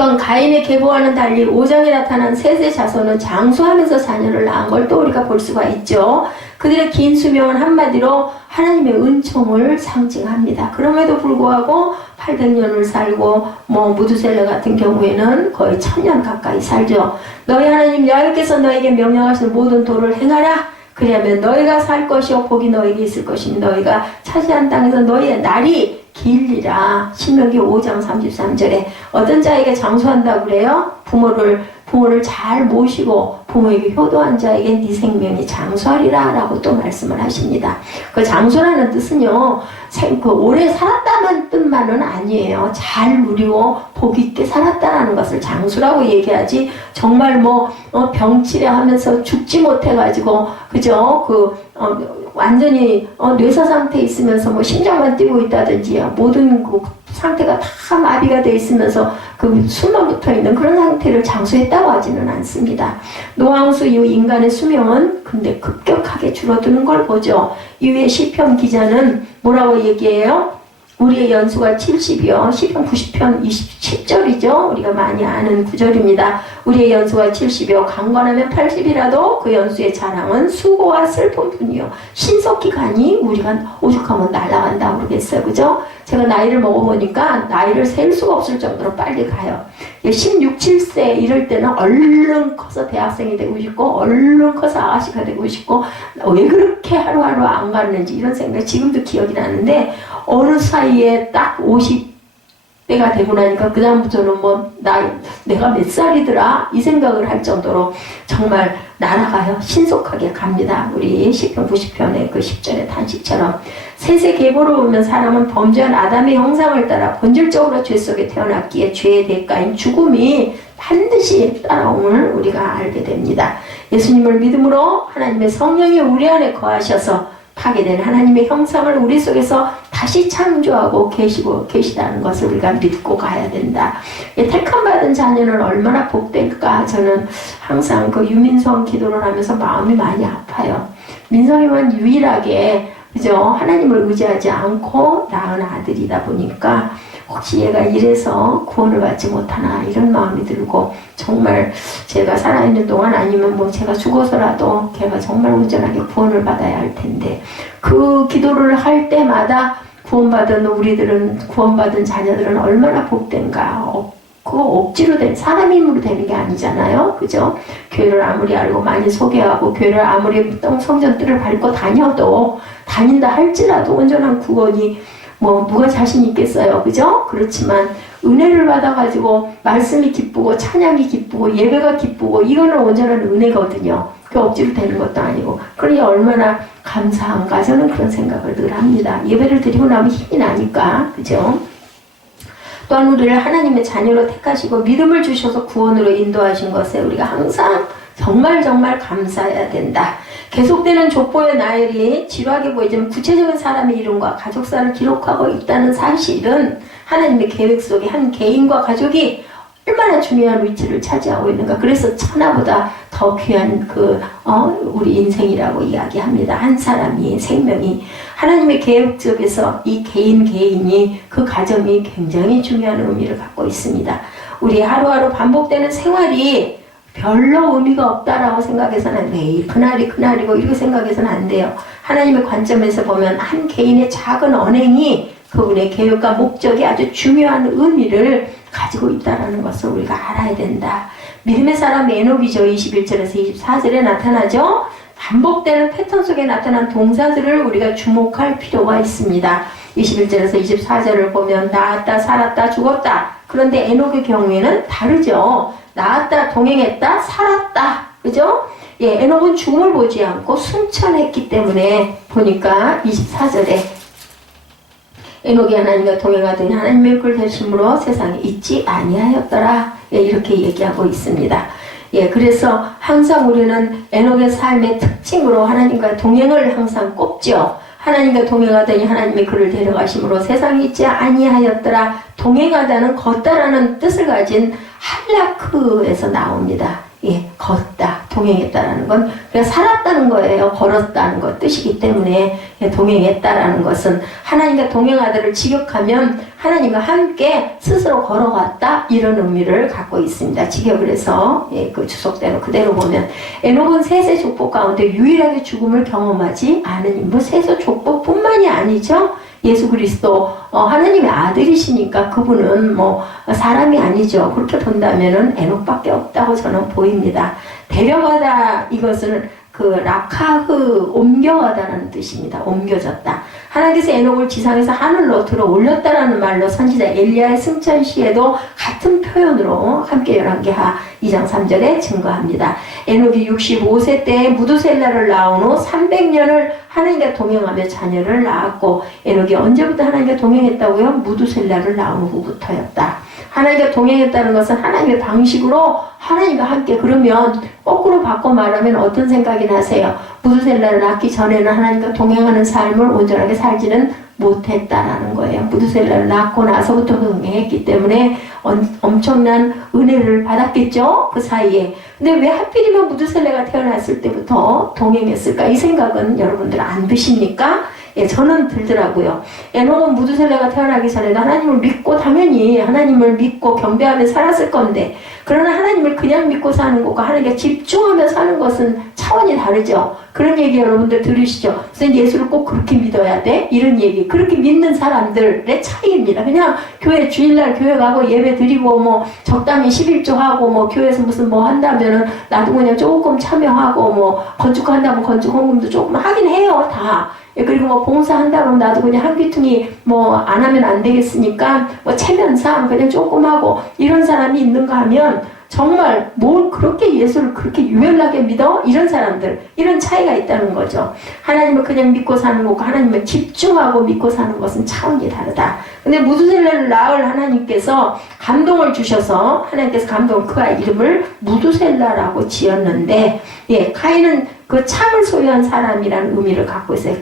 또한 가인의 계보와는 달리 5장에 나타난 셋의 자손은 장수하면서 자녀를 낳은 걸 또 우리가 볼 수가 있죠. 그들의 긴 수명은 한마디로 하나님의 은총을 상징합니다. 그럼에도 불구하고 800년을 살고 무두셀레 같은 경우에는 거의 1000년 가까이 살죠. 너희 하나님 여호와께서 너에게 명령하신 모든 도를 행하라. 그리하면 너희가 살 것이요 복이 너에게 있을 것이니 너희가 차지한 땅에서 너희의 날이 길리라. 신명기 5장 33절에 어떤 자에게 장수한다고 그래요? 부모를 잘 모시고 부모에게 효도한 자에게 네 생명이 장수하리라 라고 또 말씀을 하십니다. 그 장수라는 뜻은요, 오래 살았다는 뜻만은 아니에요. 잘 누리고 복 있게 살았다라는 것을 장수라고 얘기하지, 정말 병치레 하면서 죽지 못해가지고, 그죠? 완전히 뇌사 상태에 있으면서 심장만 뛰고 있다든지 모든 상태가 다 마비가 돼 있으면서 숨만 붙어 있는 그런 상태를 장수했다고 하지는 않습니다. 노왕수 이후 인간의 수명은 근데 급격하게 줄어드는 걸 보죠. 이후에 시편 기자는 뭐라고 얘기해요? 우리의 연수가 70이요. 시편 90편 27절이죠. 우리가 많이 아는 구절입니다. 우리의 연수가 70이요. 강건하면 80이라도 그 연수의 자랑은 수고와 슬픔뿐이요. 신속히 가니 우리가 오죽하면 날아간다고 그러겠어요. 그죠? 제가 나이를 먹어보니까 나이를 셀 수가 없을 정도로 빨리 가요. 16, 7세 이럴 때는 얼른 커서 대학생이 되고 싶고 얼른 커서 아가씨가 되고 싶고 왜 그렇게 하루하루 안 갔는지 이런 생각이 지금도 기억이 나는데, 어느 사이에 딱 50대가 되고 나니까 그 다음부터는 내가 몇 살이더라 이 생각을 할 정도로 정말 날아가요. 신속하게 갑니다. 우리 시편 90편의 그 10절의 탄식처럼 셋의 계보로 보면 사람은 범죄한 아담의 형상을 따라 본질적으로 죄 속에 태어났기에 죄의 대가인 죽음이 반드시 따라옴을 우리가 알게 됩니다. 예수님을 믿음으로 하나님의 성령이 우리 안에 거하셔서 파괴된 하나님의 형상을 우리 속에서 다시 창조하고 계시다는 것을 우리가 믿고 가야 된다. 택함받은 자녀는 얼마나 복될까. 저는 항상 유민성 기도를 하면서 마음이 많이 아파요. 민성이만 유일하게 그죠? 하나님을 의지하지 않고 낳은 아들이다 보니까 혹시 얘가 이래서 구원을 받지 못하나 이런 마음이 들고, 정말 제가 살아있는 동안 아니면 제가 죽어서라도 걔가 정말 온전하게 구원을 받아야 할 텐데, 그 기도를 할 때마다 구원받은 자녀들은 얼마나 복된가. 억지로 된 사람 힘으로 되는 게 아니잖아요. 그죠? 교회를 아무리 알고 많이 소개하고 교회를 아무리 성전들을 밟고 다닌다 할지라도 온전한 구원이 누가 자신 있겠어요. 그죠? 그렇지만 은혜를 받아가지고 말씀이 기쁘고 찬양이 기쁘고 예배가 기쁘고 이거는 온전한 은혜거든요. 그 억지로 되는 것도 아니고. 그러니 얼마나 감사한가 저는 그런 생각을 늘 합니다. 예배를 드리고 나면 힘이 나니까. 그죠? 또한 우리를 하나님의 자녀로 택하시고 믿음을 주셔서 구원으로 인도하신 것에 우리가 항상 정말 감사해야 된다. 계속되는 족보의 나열이 지루하게 보이지만 구체적인 사람의 이름과 가족사를 기록하고 있다는 사실은 하나님의 계획 속에 한 개인과 가족이 얼마나 중요한 위치를 차지하고 있는가. 그래서 천하보다 더 귀한 우리 인생이라고 이야기합니다. 한 사람이, 생명이 하나님의 계획 속에서 이 개인이 그 가정이 굉장히 중요한 의미를 갖고 있습니다. 우리 하루하루 반복되는 생활이 별로 의미가 없다라고 생각해서는 매일 그날이고 이렇게 생각해서는 안 돼요. 하나님의 관점에서 보면 한 개인의 작은 언행이 그분의 계획과 목적이 아주 중요한 의미를 가지고 있다는 것을 우리가 알아야 된다. 믿음의 사람 에녹이죠. 21절에서 24절에 나타나죠. 반복되는 패턴 속에 나타난 동사들을 우리가 주목할 필요가 있습니다. 21절에서 24절을 보면 낳았다, 살았다, 죽었다. 그런데 에녹의 경우에는 다르죠. 낳았다, 동행했다, 살았다. 그죠? 에녹은 죽음을 보지 않고 순천했기 때문에 보니까 24절에 에녹이 하나님과 동행하더니 하나님의 꿀 되심으로 세상에 있지 아니하였더라. 이렇게 얘기하고 있습니다. 그래서 항상 우리는 에녹의 삶의 특징으로 하나님과 동행을 항상 꼽죠. 하나님과 동행하더니 하나님의 그를 데려가심으로 세상에 있지 아니하였더라. 동행하다는 걷다라는 뜻을 가진 할라크에서 나옵니다. 걷다, 동행했다라는 건 그냥 살았다는 거예요. 걸었다는 것 뜻이기 때문에 동행했다라는 것은 하나님과 동행하다를 직역하면 하나님과 함께 스스로 걸어갔다 이런 의미를 갖고 있습니다. 직역을 해서 그 주석대로 그대로 보면 에녹은 셋의 족보 가운데 유일하게 죽음을 경험하지 않은 인물. 셋의 족보뿐만이 아니죠. 예수 그리스도 하나님의 아들이시니까 그분은 뭐 사람이 아니죠. 그렇게 본다면은 에녹밖에 없다고 저는 보입니다. 데려가다 이것은 그 라카흐 옮겨가다라는 뜻입니다. 옮겨졌다. 하나님께서 에녹을 지상에서 하늘로 들어 올렸다라는 말로 선지자 엘리야의 승천 시에도 같은 표현으로 함께 열왕기하 2장 3절에 증거합니다. 에녹이 65세 때에 무두셀라를 낳은 후 300년을 하나님과 동행하며 자녀를 낳았고 에녹이 언제부터 하나님과 동행했다고요? 무두셀라를 낳은 후부터였다. 하나님과 동행했다는 것은 하나님의 방식으로 하나님과 함께. 그러면 거꾸로 바꿔 말하면 어떤 생각이 나세요? 무두셀라를 낳기 전에는 하나님과 동행하는 삶을 온전하게 살지는 못했다라는 거예요. 무두셀라를 낳고 나서부터 동행했기 때문에 엄청난 은혜를 받았겠죠? 그 사이에. 근데 왜 하필이면 무두셀라가 태어났을 때부터 동행했을까? 이 생각은 여러분들 안 드십니까? 예, 저는 들더라고요. 에녹은 무두셀라가 태어나기 전에도 하나님을 믿고 당연히 하나님을 믿고 경배하며 살았을 건데, 그러나 하나님을 그냥 믿고 사는 것과 하나님께 집중하며 사는 것은 차원이 다르죠. 그런 얘기 여러분들 들으시죠? 선생님 예수를 꼭 그렇게 믿어야 돼? 이런 얘기. 그렇게 믿는 사람들의 차이입니다. 그냥 교회 주일날 교회 가고 예배 드리고 뭐 적당히 11조 하고 뭐 교회에서 무슨 뭐 한다면은 나도 그냥 조금 참여하고 뭐 건축한다면 건축 헌금도 조금 하긴 해요. 다. 그리고 뭐 봉사한다 그러면 나도 그냥 한 귀퉁이 뭐 안 하면 안 되겠으니까 뭐 체면상 그냥 조금 하고 이런 사람이 있는가 하면 정말 뭘 그렇게 예수를 그렇게 유연하게 믿어? 이런 사람들, 이런 차이가 있다는 거죠. 하나님을 그냥 믿고 사는 것과 하나님을 집중하고 믿고 사는 것은 차원이 다르다. 근데 무두셀라를 낳을 하나님께서 감동을 주셔서 하나님께서 그 아이 이름을 무두셀라라고 지었는데, 예, 카인은 그 창을 소유한 사람이라는 의미를 갖고 있어요.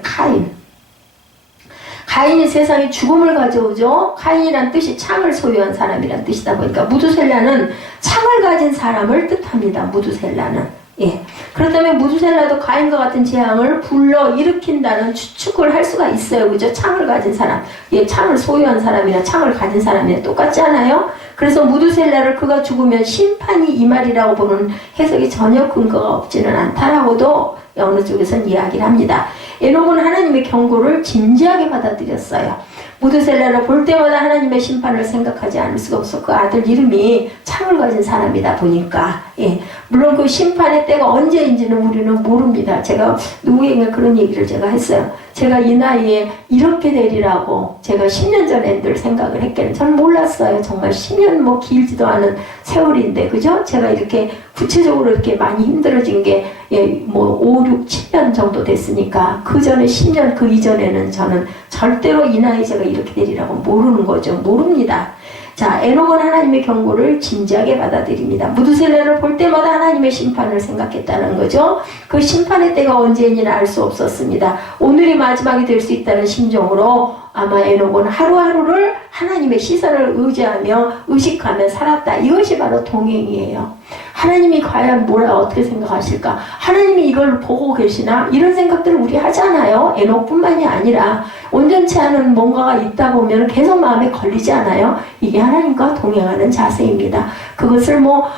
카인이 세상에 죽음을 가져오죠. 카인이란 뜻이 창을 소유한 사람이란 뜻이다 보니까 무두셀라는 창을 가진 사람을 뜻합니다. 무두셀라는. 예. 그렇다면 무두셀라도 가인과 같은 재앙을 불러 일으킨다는 추측을 할 수가 있어요. 그죠? 창을 가진 사람. 예, 창을 소유한 사람이나 창을 가진 사람이나 똑같지 않아요? 그래서 무두셀라를 그가 죽으면 심판이 임하리라고 보는 해석이 전혀 근거가 없지는 않다라고도 어느 쪽에서는 이야기를 합니다. 에녹은 하나님의 경고를 진지하게 받아들였어요. 무두셀라를 볼 때마다 하나님의 심판을 생각하지 않을 수가 없어. 그 아들 이름이 창을 가진 사람이다 보니까. 예. 물론 그 심판의 때가 언제인지는 우리는 모릅니다. 제가 누구에게 그런 얘기를 제가 했어요. 제가 이 나이에 이렇게 되리라고 제가 10년 전에 늘 생각을 했겠는 저는 몰랐어요. 정말 10년 뭐 길지도 않은 세월인데, 그죠? 제가 이렇게 구체적으로 이렇게 많이 힘들어진 게, 예, 뭐 5, 6, 7년 정도 됐으니까 그 전에 10년 그 이전에는 저는 절대로 이 나이 제가 이렇게 되리라고 모르는 거죠. 모릅니다. 자, 에녹은 하나님의 경고를 진지하게 받아들입니다. 무두셀라를 볼 때마다 하나님의 심판을 생각했다는 거죠. 그 심판의 때가 언제인지는 알 수 없었습니다. 오늘이 마지막이 될 수 있다는 심정으로 아마 에녹은 하루하루를 하나님의 시선을 의지하며 의식하며 살았다. 이것이 바로 동행이에요. 하나님이 과연 뭐라 어떻게 생각하실까? 하나님이 이걸 보고 계시나? 이런 생각들을 우리 하잖아요. 에녹뿐만이 아니라 온전치 않은 뭔가가 있다 보면 계속 마음에 걸리지 않아요? 이게 하나님과 동행하는 자세입니다. 그것을 뭐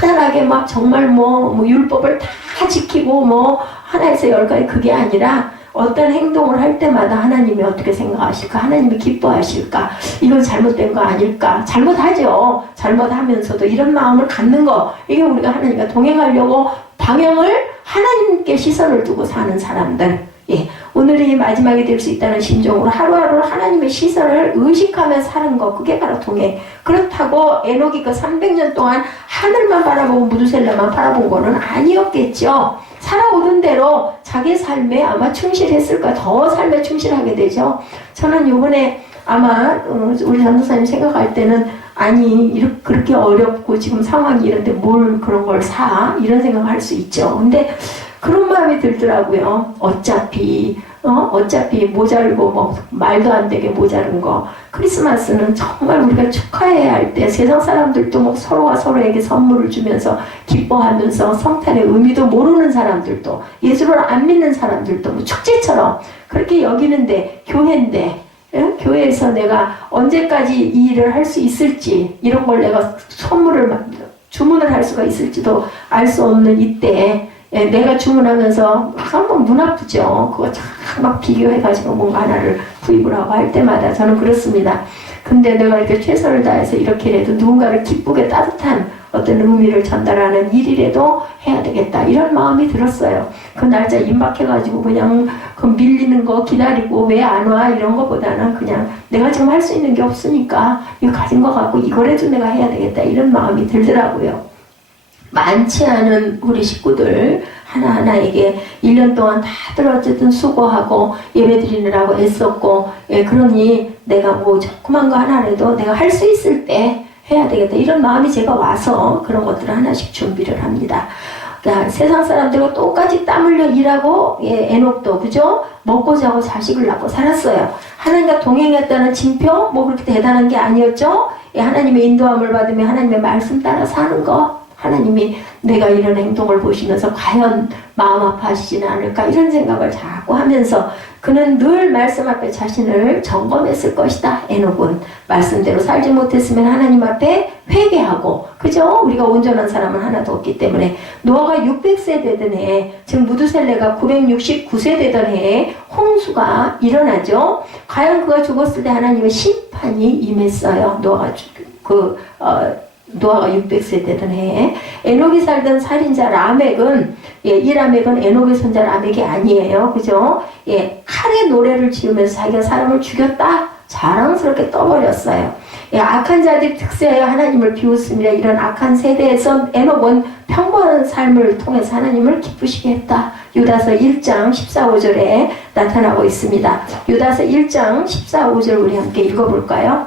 간단하게 막 정말 뭐 율법을 다 지키고 뭐 하나에서 열까지 그게 아니라 어떤 행동을 할 때마다 하나님이 어떻게 생각하실까? 하나님이 기뻐하실까? 이건 잘못된 거 아닐까? 잘못하죠. 잘못하면서도 이런 마음을 갖는 거, 이게 우리가 하나님과 동행하려고 방향을 하나님께 시선을 두고 사는 사람들. 예, 오늘이 마지막이 될 수 있다는 심정으로 하루하루 하나님의 시선을 의식하며 사는 것, 그게 바로 동행. 그렇다고 에녹이 그 300년 동안 하늘만 바라보고 무두셀라만 바라본 거는 아니었겠죠. 살아오던 대로 자기 삶에 아마 충실했을까? 더 삶에 충실하게 되죠. 저는 요번에 아마 우리 전도사님 생각할 때는 아니 그렇게 어렵고 지금 상황이 이런데 뭘 그런 걸 사? 이런 생각을 할 수 있죠. 근데 그런 마음이 들더라고요. 어차피 어차피 모자르고 뭐 말도 안 되게 모자른 거. 크리스마스는 정말 우리가 축하해야 할 때 세상 사람들도 뭐 서로가 서로에게 선물을 주면서 기뻐하면서 성탄의 의미도 모르는 사람들도 예수를 안 믿는 사람들도 뭐 축제처럼 그렇게 여기는데 교회인데 교회에서 내가 언제까지 이 일을 할 수 있을지 이런 걸 내가 주문을 할 수가 있을지도 알 수 없는 이때 내가 주문하면서 한번 문 아프죠. 그거 참 막 비교해가지고 뭔가 하나를 구입을 하고 할 때마다 저는 그렇습니다. 근데 내가 이렇게 최선을 다해서 이렇게라도 누군가를 기쁘게 따뜻한 어떤 의미를 전달하는 일이라도 해야 되겠다 이런 마음이 들었어요. 그 날짜 임박해가지고 그냥 그 밀리는 거 기다리고 왜 안 와 이런 거보다는 그냥 내가 지금 할 수 있는 게 없으니까 이거 가진 거 갖고 이거라도 내가 해야 되겠다 이런 마음이 들더라고요. 많지 않은 우리 식구들 하나하나에게 1년 동안 다들 어쨌든 수고하고 예배 드리느라고 애썼고 그러니 내가 뭐 조그만 거 하나라도 내가 할 수 있을 때 해야 되겠다 이런 마음이 제가 와서 그런 것들을 하나씩 준비를 합니다. 그러니까 세상 사람들과 똑같이 땀 흘려 일하고 에녹도 그죠? 먹고 자고 자식을 낳고 살았어요. 하나님과 동행했다는 징표 뭐 그렇게 대단한 게 아니었죠? 하나님의 인도함을 받으며 하나님의 말씀 따라 사는 거 하나님이 내가 이런 행동을 보시면서 과연 마음 아파하시지는 않을까 이런 생각을 자꾸 하면서 그는 늘 말씀 앞에 자신을 점검했을 것이다. 에녹은 말씀대로 살지 못했으면 하나님 앞에 회개하고 그죠? 우리가 온전한 사람은 하나도 없기 때문에 노아가 600세 되던 해에 즉 무두셀레가 969세 되던 해에 홍수가 일어나죠. 과연 그가 죽었을 때 하나님의 심판이 임했어요. 노아가 600세 되던 해에 에녹이 살던 살인자 라멕은 이 라멕은 에녹의 손자 라멕이 아니에요. 그죠? 칼에 노래를 지으면서 자기가 사람을 죽였다 자랑스럽게 떠버렸어요. 악한 자들이 특세하여 하나님을 비웃습니다. 이런 악한 세대에서 에녹은 평범한 삶을 통해서 하나님을 기쁘시게 했다. 유다서 1장 14, 5절에 나타나고 있습니다. 유다서 1장 14, 5절 우리 함께 읽어볼까요?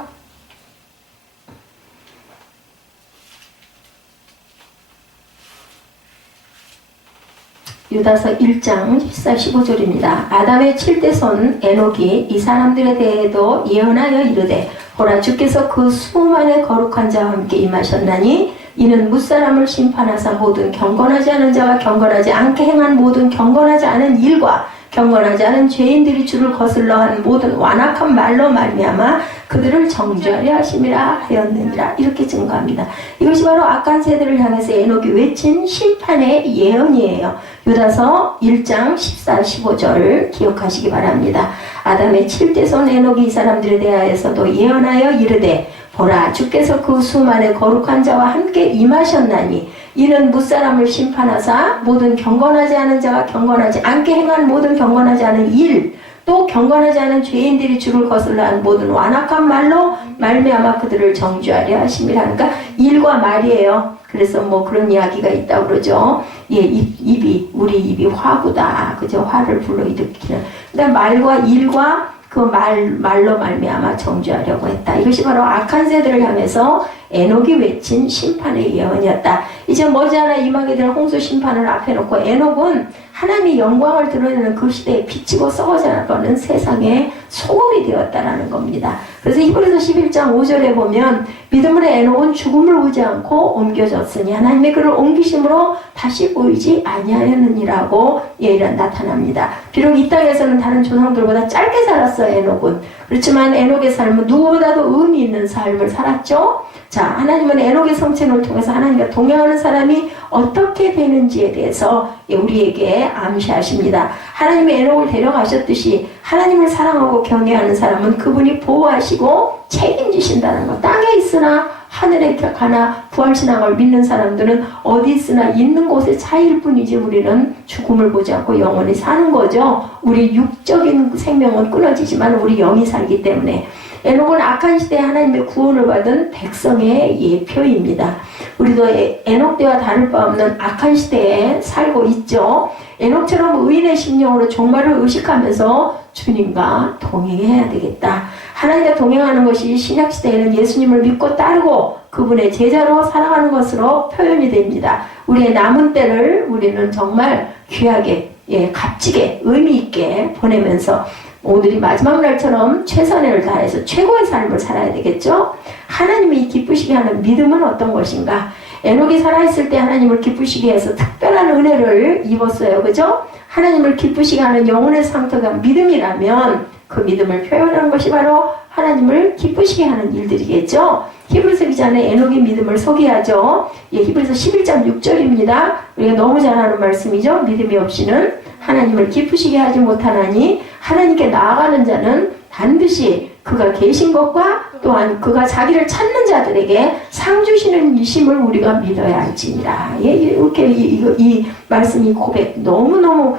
유다서 1장 14, 15절입니다. 아담의 7대손 에녹이 이 사람들에 대해도 예언하여 이르되 보라 주께서 그 수많은 거룩한 자와 함께 임하셨나니 이는 무사람을 심판하사 모든 경건하지 않은 자와 경건하지 않게 행한 모든 경건하지 않은 일과 경건하지 않은 죄인들이 주를 거슬러 한 모든 완악한 말로 말미암아 그들을 정죄하려 하심이라 하였느니라. 이렇게 증거합니다. 이것이 바로 악한 세대를 향해서 에녹이 외친 심판의 예언이에요. 유다서 1장 14, 15절 기억하시기 바랍니다. 아담의 7대손 에녹이 이 사람들에 대하여서도 예언하여 이르되 보라 주께서 그 수많은 거룩한 자와 함께 임하셨나니 이는 무사람을 심판하사 모든 경건하지 않은 자와 경건하지 않게 행한 모든 경건하지 않은 일 또 경건하지 않은 죄인들이 주를 거슬러 한 모든 완악한 말로 말미암아 그들을 정죄하려 하심이라. 그러니까 일과 말이에요. 그래서 뭐 그런 이야기가 있다고 그러죠. 우리 입이 화구다. 그죠? 화를 불러일으키는. 그다음 말과 일과 그 말로 말미암아 정죄하려고 했다. 이것이 바로 악한 세대를 향해서 에녹이 외친 심판의 예언이었다. 이제 머지않아 임하게 될 홍수 심판을 앞에 놓고 에녹은 하나님의 영광을 드러내는 그 시대에 비치고 썩어져가는 세상의 소금이 되었다라는 겁니다. 그래서 히브리서 11장 5절에 보면 믿음으로 에녹은 죽음을 보지 않고 옮겨졌으니 하나님의 그를 옮기심으로 다시 보이지 아니하였느니라고 예언이 나타납니다. 비록 이 땅에서는 다른 조상들보다 짧게 살았어요. 에녹은. 그렇지만 에녹의 삶은 누구보다도 의미 있는 삶을 살았죠. 자, 하나님은 에녹의 성취를 통해서 하나님과 동행하는 사람이 어떻게 되는지에 대해서 우리에게 암시하십니다. 하나님의 에녹을 데려가셨듯이 하나님을 사랑하고 경외하는 사람은 그분이 보호하시고 책임지신다는 것. 땅에 있으나 하늘에 가나 부활신앙을 믿는 사람들은 어디 있으나 있는 곳의 차이일 뿐이지 우리는 죽음을 보지 않고 영원히 사는 거죠. 우리 육적인 생명은 끊어지지만 우리 영이 살기 때문에 에녹은 악한 시대에 하나님의 구원을 받은 백성의 예표입니다. 우리도 에녹 때와 다를 바 없는 악한 시대에 살고 있죠. 에녹처럼 의인의 심령으로 종말을 의식하면서 주님과 동행해야 되겠다. 하나님과 동행하는 것이 신약시대에는 예수님을 믿고 따르고 그분의 제자로 살아가는 것으로 표현이 됩니다. 우리의 남은 때를 우리는 정말 귀하게 값지게 의미 있게 보내면서 오늘이 마지막 날처럼 최선을 다해서 최고의 삶을 살아야 되겠죠. 하나님이 기쁘시게 하는 믿음은 어떤 것인가? 에녹이 살아있을 때 하나님을 기쁘시게 해서 특별한 은혜를 입었어요. 그죠? 하나님을 기쁘시게 하는 영혼의 상태가 믿음이라면 그 믿음을 표현하는 것이 바로 하나님을 기쁘시게 하는 일들이겠죠. 히브리서 기자는 에녹의 믿음을 소개하죠. 히브리서 11장 6절입니다. 우리가 너무 잘 아는 말씀이죠. 믿음이 없이는 하나님을 기쁘시게 하지 못하나니 하나님께 나아가는 자는 반드시 그가 계신 것과 또한 그가 자기를 찾는 자들에게 상 주시는 이심을 우리가 믿어야 할지니라. 이렇게 이 말씀이 고백 너무너무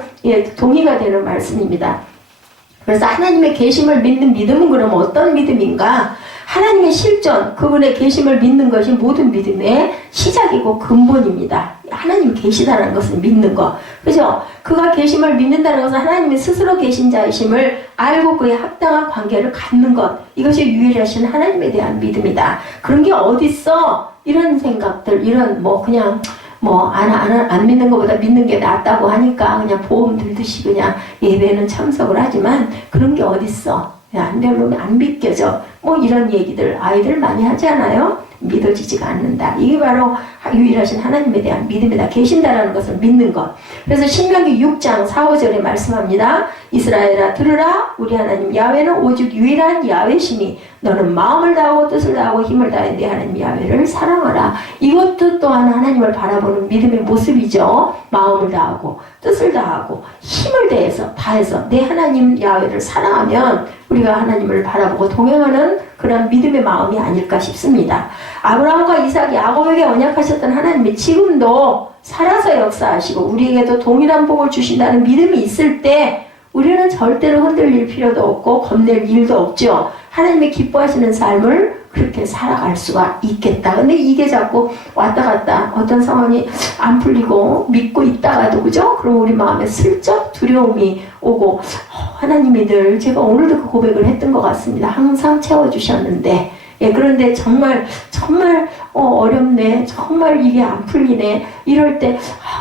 동의가 되는 말씀입니다. 그래서 하나님의 계심을 믿는 믿음은 그럼 어떤 믿음인가? 하나님의 실존, 그분의 계심을 믿는 것이 모든 믿음의 시작이고 근본입니다. 하나님 계시다는 것을 믿는 것. 그죠? 그가 계심을 믿는다는 것은 하나님이 스스로 계신 자이심을 알고 그에 합당한 관계를 갖는 것. 이것이 유일하신 하나님에 대한 믿음이다. 그런 게 어딨어? 이런 생각들, 이런 그냥 안 믿는 것보다 믿는 게 낫다고 하니까 그냥 보험 들듯이 그냥 예배는 참석을 하지만 그런 게 어딨어. 안 되면 안 믿겨져. 이런 얘기들 아이들 많이 하지 않아요? 믿어지지가 않는다. 이게 바로 유일하신 하나님에 대한 믿음이다. 계신다라는 것을 믿는 것. 그래서 신명기 6장 4, 5절에 말씀합니다. 이스라엘아 들으라. 우리 하나님 야훼는 오직 유일한 야훼시니 너는 마음을 다하고 뜻을 다하고 힘을 다해 내 하나님 야훼를 사랑하라. 이것도 또한 하나님을 바라보는 믿음의 모습이죠. 마음을 다하고 뜻을 다하고 힘을 다해서 내 하나님 야훼를 사랑하면 우리가 하나님을 바라보고 동행하는 그런 믿음의 마음이 아닐까 싶습니다. 아브라함과 이삭, 야곱에게 언약하셨던 하나님이 지금도 살아서 역사하시고 우리에게도 동일한 복을 주신다는 믿음이 있을 때 우리는 절대로 흔들릴 필요도 없고 겁낼 일도 없죠. 하나님이 기뻐하시는 삶을 그렇게 살아갈 수가 있겠다. 근데 이게 자꾸 왔다 갔다 어떤 상황이 안 풀리고 믿고 있다가도 그죠? 그럼 우리 마음에 슬쩍 두려움이 오고 하나님이 늘 제가 오늘도 그 고백을 했던 것 같습니다. 항상 채워주셨는데 그런데 정말 어렵네. 정말 이게 안 풀리네. 이럴 때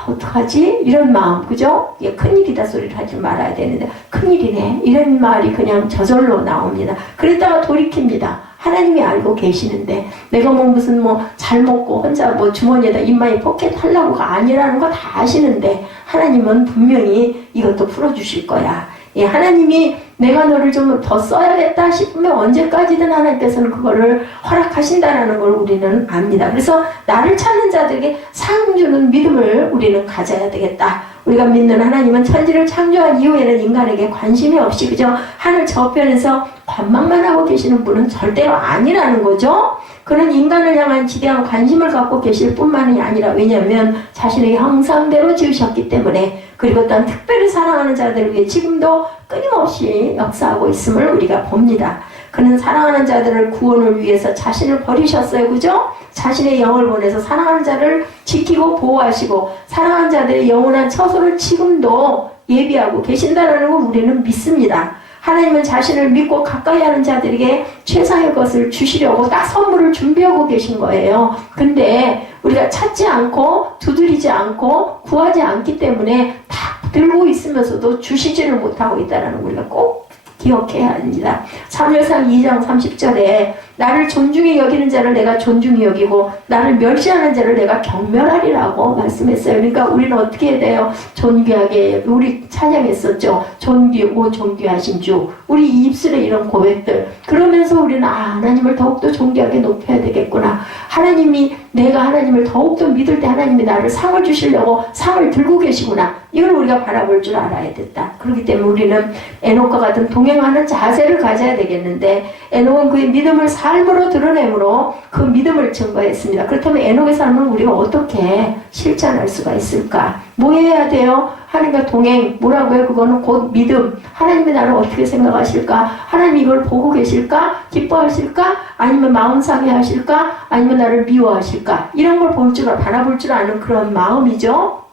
어떡하지? 이런 마음 그죠? 큰일이다 소리를 하지 말아야 되는데 큰일이네. 이런 말이 그냥 저절로 나옵니다. 그랬다가 돌이킵니다. 하나님이 알고 계시는데 내가 무슨 잘 먹고 혼자 주머니에다 입마에 포켓 하려고가 아니라는 거 다 아시는데 하나님은 분명히 이것도 풀어주실 거야. 하나님이 내가 너를 좀 더 써야겠다 싶으면 언제까지든 하나님께서는 그거를 허락하신다라는 걸 우리는 압니다. 그래서 나를 찾는 자들에게 상 주는 믿음을 우리는 가져야 되겠다. 우리가 믿는 하나님은 천지를 창조한 이후에는 인간에게 관심이 없이 그저 하늘 저편에서 관망만 하고 계시는 분은 절대로 아니라는 거죠. 그는 인간을 향한 지대한 관심을 갖고 계실 뿐만이 아니라 왜냐하면 자신의 형상대로 지으셨기 때문에 그리고 또한 특별히 사랑하는 자들을 위해 지금도 끊임없이 역사하고 있음을 우리가 봅니다. 그는 사랑하는 자들을 구원을 위해서 자신을 버리셨어요. 그죠? 자신의 영을 보내서 사랑하는 자를 지키고 보호하시고 사랑하는 자들의 영원한 처소를 지금도 예비하고 계신다는 걸 우리는 믿습니다. 하나님은 자신을 믿고 가까이 하는 자들에게 최상의 것을 주시려고 딱 선물을 준비하고 계신 거예요. 근데 우리가 찾지 않고 두드리지 않고 구하지 않기 때문에 다 들고 있으면서도 주시지를 못하고 있다는 걸 우리가 꼭 기억해야 합니다. 사무엘상 2장 30절에 나를 존중히 여기는 자를 내가 존중히 여기고 나를 멸시하는 자를 내가 경멸하리라고 말씀했어요. 그러니까 우리는 어떻게 해야 돼요? 존귀하게 우리 찬양했었죠. 존귀고 존귀하신 주. 우리 입술에 이런 고백들. 그러면서 우리는 하나님을 더욱더 존귀하게 높여야 되겠구나. 하나님이 내가 하나님을 더욱더 믿을 때 하나님이 나를 상을 주시려고 상을 들고 계시구나. 이걸 우리가 바라볼 줄 알아야 됐다. 그렇기 때문에 우리는 에녹과 같은 동행하는 자세를 가져야 되겠는데 에녹은 그의 믿음을 삶으로 드러내므로 그 믿음을 증거했습니다. 그렇다면 에녹의 삶을 우리가 어떻게 실천할 수가 있을까? 뭐 해야 돼요? 하나님과 동행, 뭐라고요? 그거는 곧 믿음. 하나님이 나를 어떻게 생각하실까? 하나님이 이걸 보고 계실까? 기뻐하실까? 아니면 마음 상해하실까? 아니면 나를 미워하실까? 이런 걸 바라볼 줄 아는 그런 마음이죠.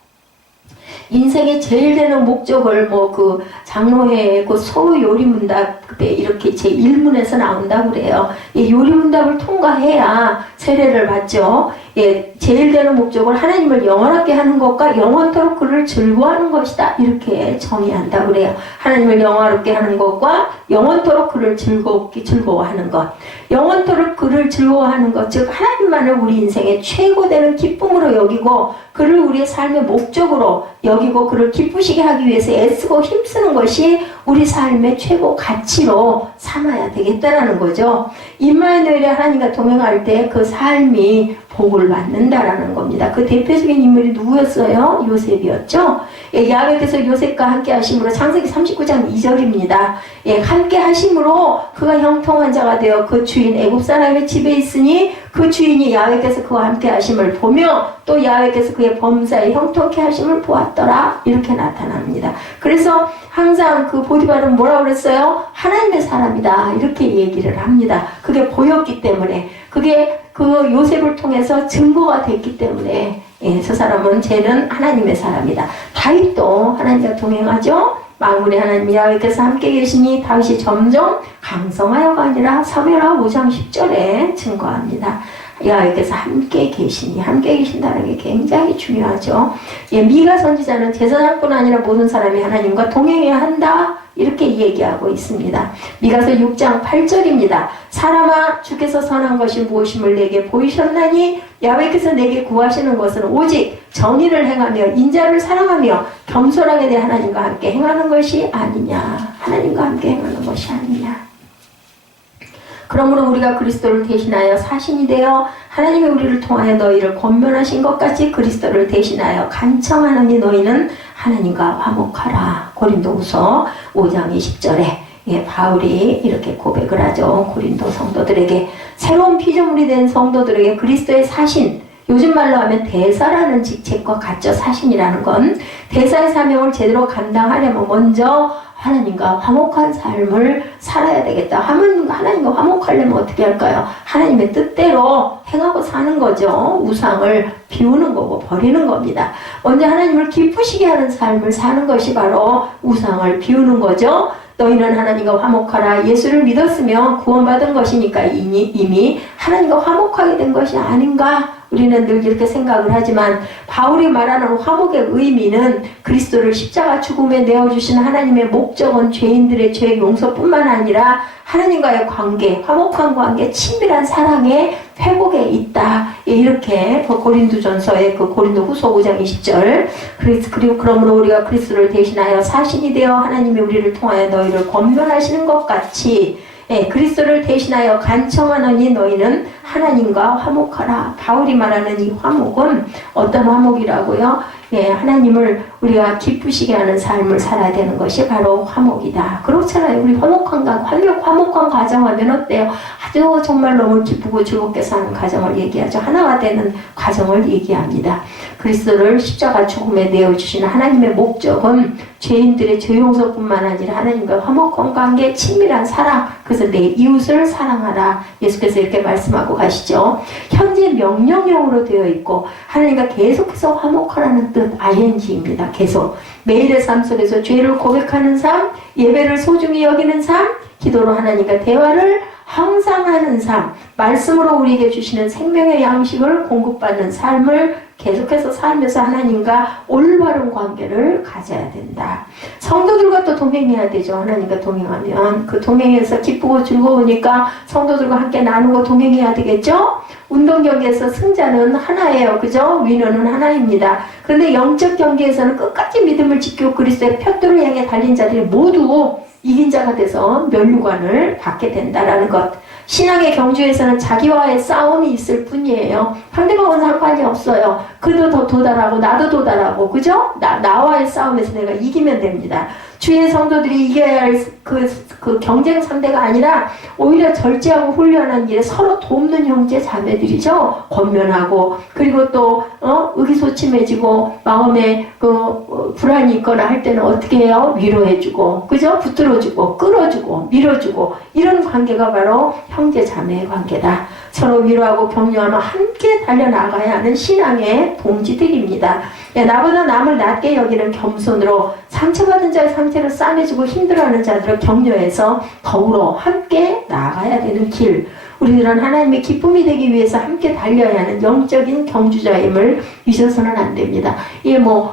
인생의 제일 되는 목적을 장로회 그 소요리문답에 이렇게 제 1문에서 나온다고 그래요. 이 요리문답을 통과해야 세례를 받죠. 예, 제일 되는 목적은 하나님을 영원하게 하는 것과 영원토록 그를 즐거워하는 것이다. 이렇게 정의한다고 그래요. 하나님을 영원하게 하는 것과 영원토록 그를 즐거워하는 것. 영원토록 그를 즐거워하는 것, 즉 하나님만을 우리 인생의 최고 되는 기쁨으로 여기고 그를 우리의 삶의 목적으로 여기고 그를 기쁘시게 하기 위해서 애쓰고 힘쓰는 것이 우리 삶의 최고 가치로 삼아야 되겠다라는 거죠. 임마누엘이 하나님과 동행할 때 그 삶이 복을 받는다라는 겁니다. 그 대표적인 인물이 누구였어요? 요셉이었죠. 예, 야훼께서 요셉과 함께 하심으로 창세기 39장 2절입니다. 예, 함께 하심으로 그가 형통한 자가 되어 그 주인 애굽 사람의 집에 있으니 그 주인이 야훼께서 그와 함께 하심을 보며 또 야훼께서 그의 범사에 형통케 하심을 보았더라. 이렇게 나타납니다. 그래서 항상 그 보디발은 뭐라고 그랬어요? 하나님의 사람이다. 이렇게 얘기를 합니다. 그게 보였기 때문에, 그게 그 요셉을 통해서 증거가 됐기 때문에, 예, 저 사람은 쟤는 하나님의 사람이다. 다윗도 하나님과 동행하죠. 만군의 하나님 야훼께서 함께 계시니 다윗이 점점 강성하여가 아니라 사무엘하 5장 10절에 증거합니다. 야훼께서 함께 계시니, 함께 계신다는 게 굉장히 중요하죠. 예, 미가 선지자는 제사장뿐 아니라 모든 사람이 하나님과 동행해야 한다. 이렇게 얘기하고 있습니다. 미가서 6장 8절입니다. 사람아, 주께서 선한 것이 무엇임을 내게 보이셨나니 야훼께서 내게 구하시는 것은 오직 정의를 행하며 인자를 사랑하며 겸손하게 내 하나님과 함께 행하는 것이 아니냐. 하나님과 함께 행하는 것이 아니냐. 그러므로 우리가 그리스도를 대신하여 사신이 되어 하나님이 우리를 통하여 너희를 권면하신 것 같이 그리스도를 대신하여 간청하느니 너희는 하나님과 화목하라. 고린도후서 5장 20절에 예, 바울이 이렇게 고백을 하죠. 고린도 성도들에게, 새로운 피조물이 된 성도들에게 그리스도의 사신, 요즘 말로 하면 대사라는 직책과 같죠. 사신이라는 건 대사의 사명을 제대로 감당하려면 먼저 하나님과 화목한 삶을 살아야 되겠다. 하나님과 화목하려면 어떻게 할까요? 하나님의 뜻대로 행하고 사는 거죠. 우상을 비우는 거고 버리는 겁니다. 먼저 하나님을 기쁘시게 하는 삶을 사는 것이 바로 우상을 비우는 거죠. 너희는 하나님과 화목하라. 예수를 믿었으면 구원받은 것이니까 이미 하나님과 화목하게 된 것이 아닌가? 우리는 늘 이렇게 생각을 하지만 바울이 말하는 화목의 의미는 그리스도를 십자가 죽음에 내어주신 하나님의 목적은 죄인들의 죄 용서뿐만 아니라 하나님과의 관계, 화목한 관계, 친밀한 사랑의 회복에 있다. 이렇게 고린도전서의 고린도후서 5장 20절. 그리고 그러므로 우리가 그리스도를 대신하여 사신이 되어 하나님이 우리를 통하여 너희를 권면하시는 것 같이, 예, 그리스도를 대신하여 간청하느니 너희는 하나님과 화목하라. 바울이 말하는 이 화목은 어떤 화목이라고요? 예, 하나님을 우리가 기쁘시게 하는 삶을 살아야 되는 것이 바로 화목이다. 그렇잖아요. 우리 화목한 가정하면 어때요? 아주 정말 너무 기쁘고 즐겁게 사는 가정을 얘기하죠. 하나가 되는 가정을 얘기합니다. 그리스도를 십자가 죽음에 내어주시는 하나님의 목적은 죄인들의 죄 용서뿐만 아니라 하나님과 화목한 관계, 친밀한 사랑, 그래서 내 이웃을 사랑하라. 예수께서 이렇게 말씀하고 가시죠. 현재 명령형으로 되어 있고 하나님과 계속해서 화목하라는 뜻 ing입니다. 계속 매일의 삶 속에서 죄를 고백하는 삶, 예배를 소중히 여기는 삶, 기도로 하나님과 대화를 항상 하는 삶, 말씀으로 우리에게 주시는 생명의 양식을 공급받는 삶을 계속해서 살면서 하나님과 올바른 관계를 가져야 된다. 성도들과 또 동행해야 되죠. 하나님과 동행하면 그 동행에서 기쁘고 즐거우니까 성도들과 함께 나누고 동행해야 되겠죠. 운동 경기에서 승자는 하나예요. 그죠? 위너는 하나입니다. 그런데 영적 경기에서는 끝까지 믿음을 지키고 그리스도의 편도를 향해 달린 자들이 모두 이긴 자가 돼서 면류관을 받게 된다라는 것. 신앙의 경주에서는 자기와의 싸움이 있을 뿐이에요. 상대방은 상관이 없어요. 그도 더 도달하고 나도 도달하고, 그죠? 나와의 싸움에서 내가 이기면 됩니다. 주의 성도들이 이겨야 할 그 경쟁 상대가 아니라 오히려 절제하고 훈련한 일에 서로 돕는 형제 자매들이죠. 권면하고, 그리고 또 의기소침해지고 마음에 불안이 있거나 할 때는 어떻게 해요? 위로해주고, 그죠? 붙들어주고, 끌어주고, 밀어주고, 이런 관계가 바로 형제 자매의 관계다. 서로 위로하고 격려하며 함께 달려나가야 하는 신앙의 동지들입니다. 나보다 남을 낮게 여기는 겸손으로 상처받은 자의 상처를 싸매주고 힘들어하는 자들을 격려해서 더불어 함께 나아가야 되는 길. 우리들은 하나님의 기쁨이 되기 위해서 함께 달려야 하는 영적인 경주자임을 잊어서는 안 됩니다.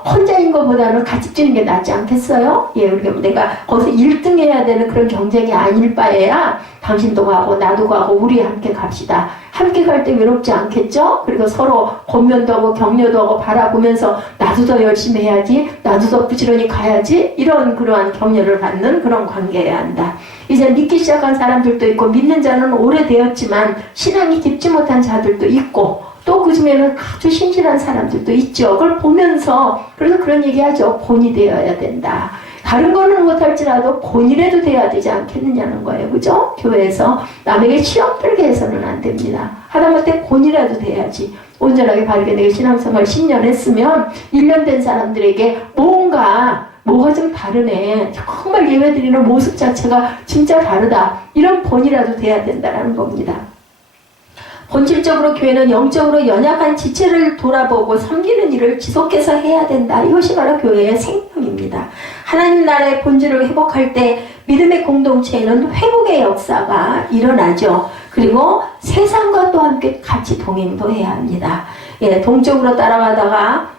혼자인 것보다는 같이 뛰는 게 낫지 않겠어요? 우리가 내가 거기서 1등 해야 되는 그런 경쟁이 아닐 바에야 당신도 가고 나도 가고 우리 함께 갑시다. 함께 갈 때 외롭지 않겠죠? 그리고 서로 권면도 하고 격려도 하고 바라보면서 나도 더 열심히 해야지, 나도 더 부지런히 가야지, 그러한 격려를 받는 그런 관계여야 한다. 이제 믿기 시작한 사람들도 있고 믿는 자는 오래되었지만 신앙이 깊지 못한 자들도 있고 또 그 중에는 아주 신실한 사람들도 있죠. 그걸 보면서 그래서 그런 얘기하죠. 본이 되어야 된다. 다른 거는 못할지라도 본이라도 돼야 되지 않겠느냐는 거예요. 그죠? 교회에서 남에게 시험 들게 해서는 안 됩니다. 하다못해 본이라도 돼야지. 온전하게 바르게 내가 신앙생활 10년 했으면 1년 된 사람들에게 뭐가 좀 다르네. 정말 예배드리는 모습 자체가 진짜 다르다. 이런 본이라도 돼야 된다는 겁니다. 본질적으로 교회는 영적으로 연약한 지체를 돌아보고 섬기는 일을 지속해서 해야 된다. 이것이 바로 교회의 생명입니다. 하나님 나라의 본질을 회복할 때 믿음의 공동체에는 회복의 역사가 일어나죠. 그리고 세상과 또 함께 같이 동행도 해야 합니다. 동쪽으로 따라가다가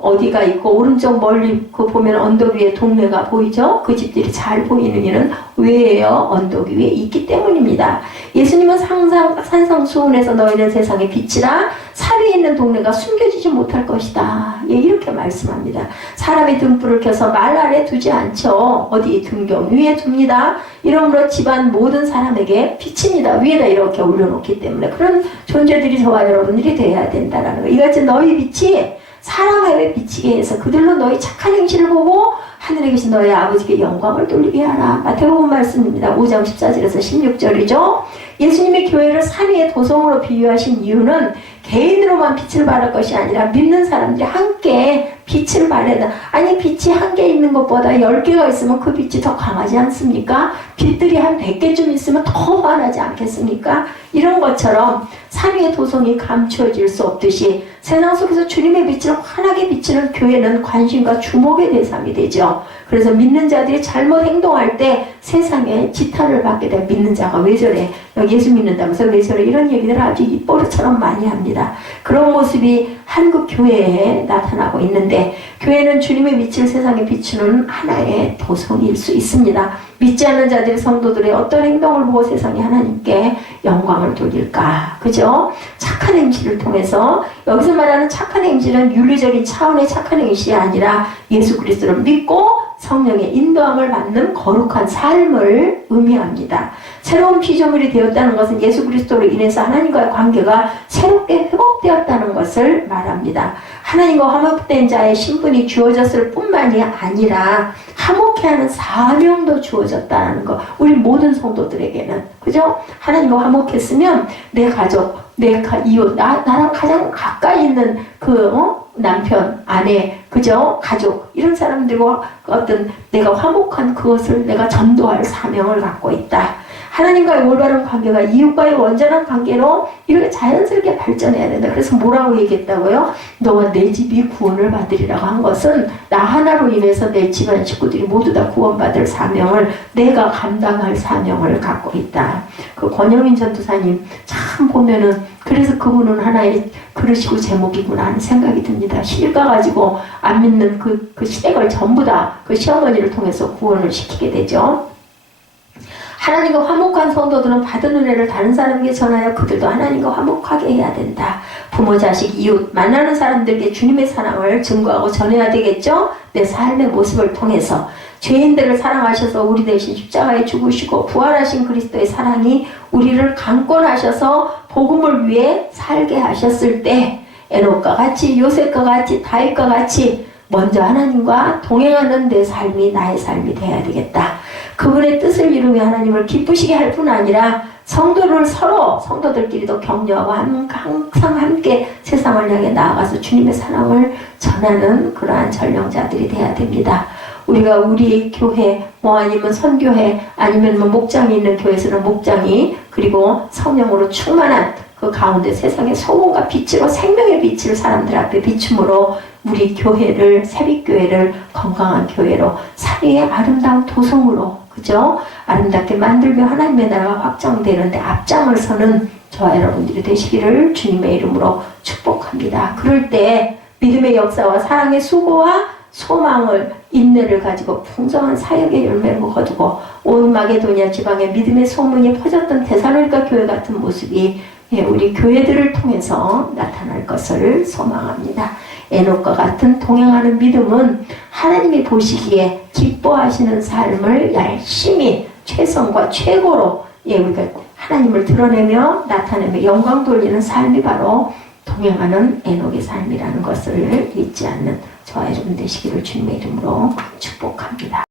어디가 있고 오른쪽 멀리 보면 언덕 위에 동네가 보이죠? 그 집들이 잘 보이는 이는 왜예요? 언덕 위에 있기 때문입니다. 예수님은 산상수훈에서 너희는 세상의 빛이라 산 위에 있는 동네가 숨겨지지 못할 것이다. 이렇게 말씀합니다. 사람의 등불을 켜서 말 아래 두지 않죠. 어디 등경 위에 둡니다. 이러므로 집안 모든 사람에게 빛입니다. 위에다 이렇게 올려놓기 때문에 그런 존재들이 저와 여러분들이 되어야 된다는 거예요. 이같이 너희 빛이 사람에게 비치게 해서 그들로 너희 착한 행실을 보고 하늘에 계신 너희 아버지께 영광을 돌리게 하라. 마태복음 말씀입니다. 5장 14절에서 16절이죠. 예수님의 교회를 산 위의 도성으로 비유하신 이유는 개인으로만 빛을 발할 것이 아니라 믿는 사람들이 함께 빛을 발해다. 아니 빛이 한 개 있는 것보다 10개가 있으면 그 빛이 더 강하지 않습니까? 빛들이 한 100개쯤 있으면 더 환하지 않겠습니까? 이런 것처럼 산 위의 도성이 감추어질 수 없듯이 세상 속에서 주님의 빛을 환하게 비치는 교회는 관심과 주목의 대상이 되죠. 그래서 믿는 자들이 잘못 행동할 때 세상에 지탄을 받게 돼. 믿는 자가 왜 저래? 예수 믿는다면서 왜 저래? 이런 얘기들을 아주 입버릇처럼 많이 합니다. 그런 모습이 한국 교회에 나타나고 있는데 교회는 주님의 빛을 세상에 비추는 하나의 도성일 수 있습니다. 믿지 않는 자들의 성도들의 어떤 행동을 보고 세상이 하나님께 영광을 돌릴까? 그죠? 착한 행실을 통해서 여기서 말하는 착한 행실은 윤리적인 차원의 착한 행실이 아니라 예수 그리스도를 믿고 성령의 인도함을 받는 거룩한 삶을 의미합니다. 새로운 피조물이 되었다는 것은 예수 그리스도로 인해서 하나님과의 관계가 새롭게 회복되었다는 것을 말합니다. 하나님과 화목된 자의 신분이 주어졌을 뿐만이 아니라 화목해 하는 사명도 주어졌다는 것. 우리 모든 성도들에게는. 그죠? 하나님과 화목했으면 내 가족, 내 이웃, 나랑 가장 가까이 있는 남편, 아내, 그죠? 가족, 이런 사람들과 어떤 내가 화목한 그것을 내가 전도할 사명을 갖고 있다. 하나님과의 올바른 관계가 이웃과의 온전한 관계로 이렇게 자연스럽게 발전해야 된다. 그래서 뭐라고 얘기했다고요? 너와 내 집이 구원을 받으리라고 한 것은 나 하나로 인해서 내 집안 식구들이 모두 다 구원받을 사명을 내가 감당할 사명을 갖고 있다. 그 권영민 전도사님 참 보면은 그래서 그분은 하나의 그러시고 제목이구나 하는 생각이 듭니다. 실가 가지고 안 믿는 그 시댁을 전부 다 그 시어머니를 통해서 구원을 시키게 되죠. 하나님과 화목한 성도들은 받은 은혜를 다른 사람에게 전하여 그들도 하나님과 화목하게 해야 된다. 부모, 자식, 이웃, 만나는 사람들에게 주님의 사랑을 증거하고 전해야 되겠죠? 내 삶의 모습을 통해서 죄인들을 사랑하셔서 우리 대신 십자가에 죽으시고 부활하신 그리스도의 사랑이 우리를 강권하셔서 복음을 위해 살게 하셨을 때 에녹과 같이 요셉과 같이 다윗과 같이 먼저 하나님과 동행하는 내 삶이 나의 삶이 돼야 되겠다. 그분의 뜻을 이루며 하나님을 기쁘시게 할 뿐 아니라 성도들끼리도 격려하고 항상 함께 세상을 향해 나아가서 주님의 사랑을 전하는 그러한 전령자들이 돼야 됩니다. 우리가 우리 교회 아니면 선교회 아니면 목장이 있는 교회에서는 목장이 그리고 성령으로 충만한 그 가운데 세상의 소금과 빛으로 생명의 빛을 사람들 앞에 비춤으로 우리 교회를, 새빛교회를 건강한 교회로, 사회의 아름다운 도성으로, 그죠? 아름답게 만들며 하나님의 나라가 확장되는데 앞장을 서는 저와 여러분들이 되시기를 주님의 이름으로 축복합니다. 그럴 때 믿음의 역사와 사랑의 수고와 소망을, 인내를 가지고 풍성한 사역의 열매를 거두고 온 마게도니아 지방에 믿음의 소문이 퍼졌던 데살로니가 교회 같은 모습이 우리 교회들을 통해서 나타날 것을 소망합니다. 에녹과 같은 동행하는 믿음은 하나님이 보시기에 기뻐하시는 삶을 열심히 최선과 최고로 우리가 하나님을 드러내며 나타내며 영광 돌리는 삶이 바로 동행하는 에녹의 삶이라는 것을 잊지 않는 저와 여러분 되시기를 주님의 이름으로 축복합니다.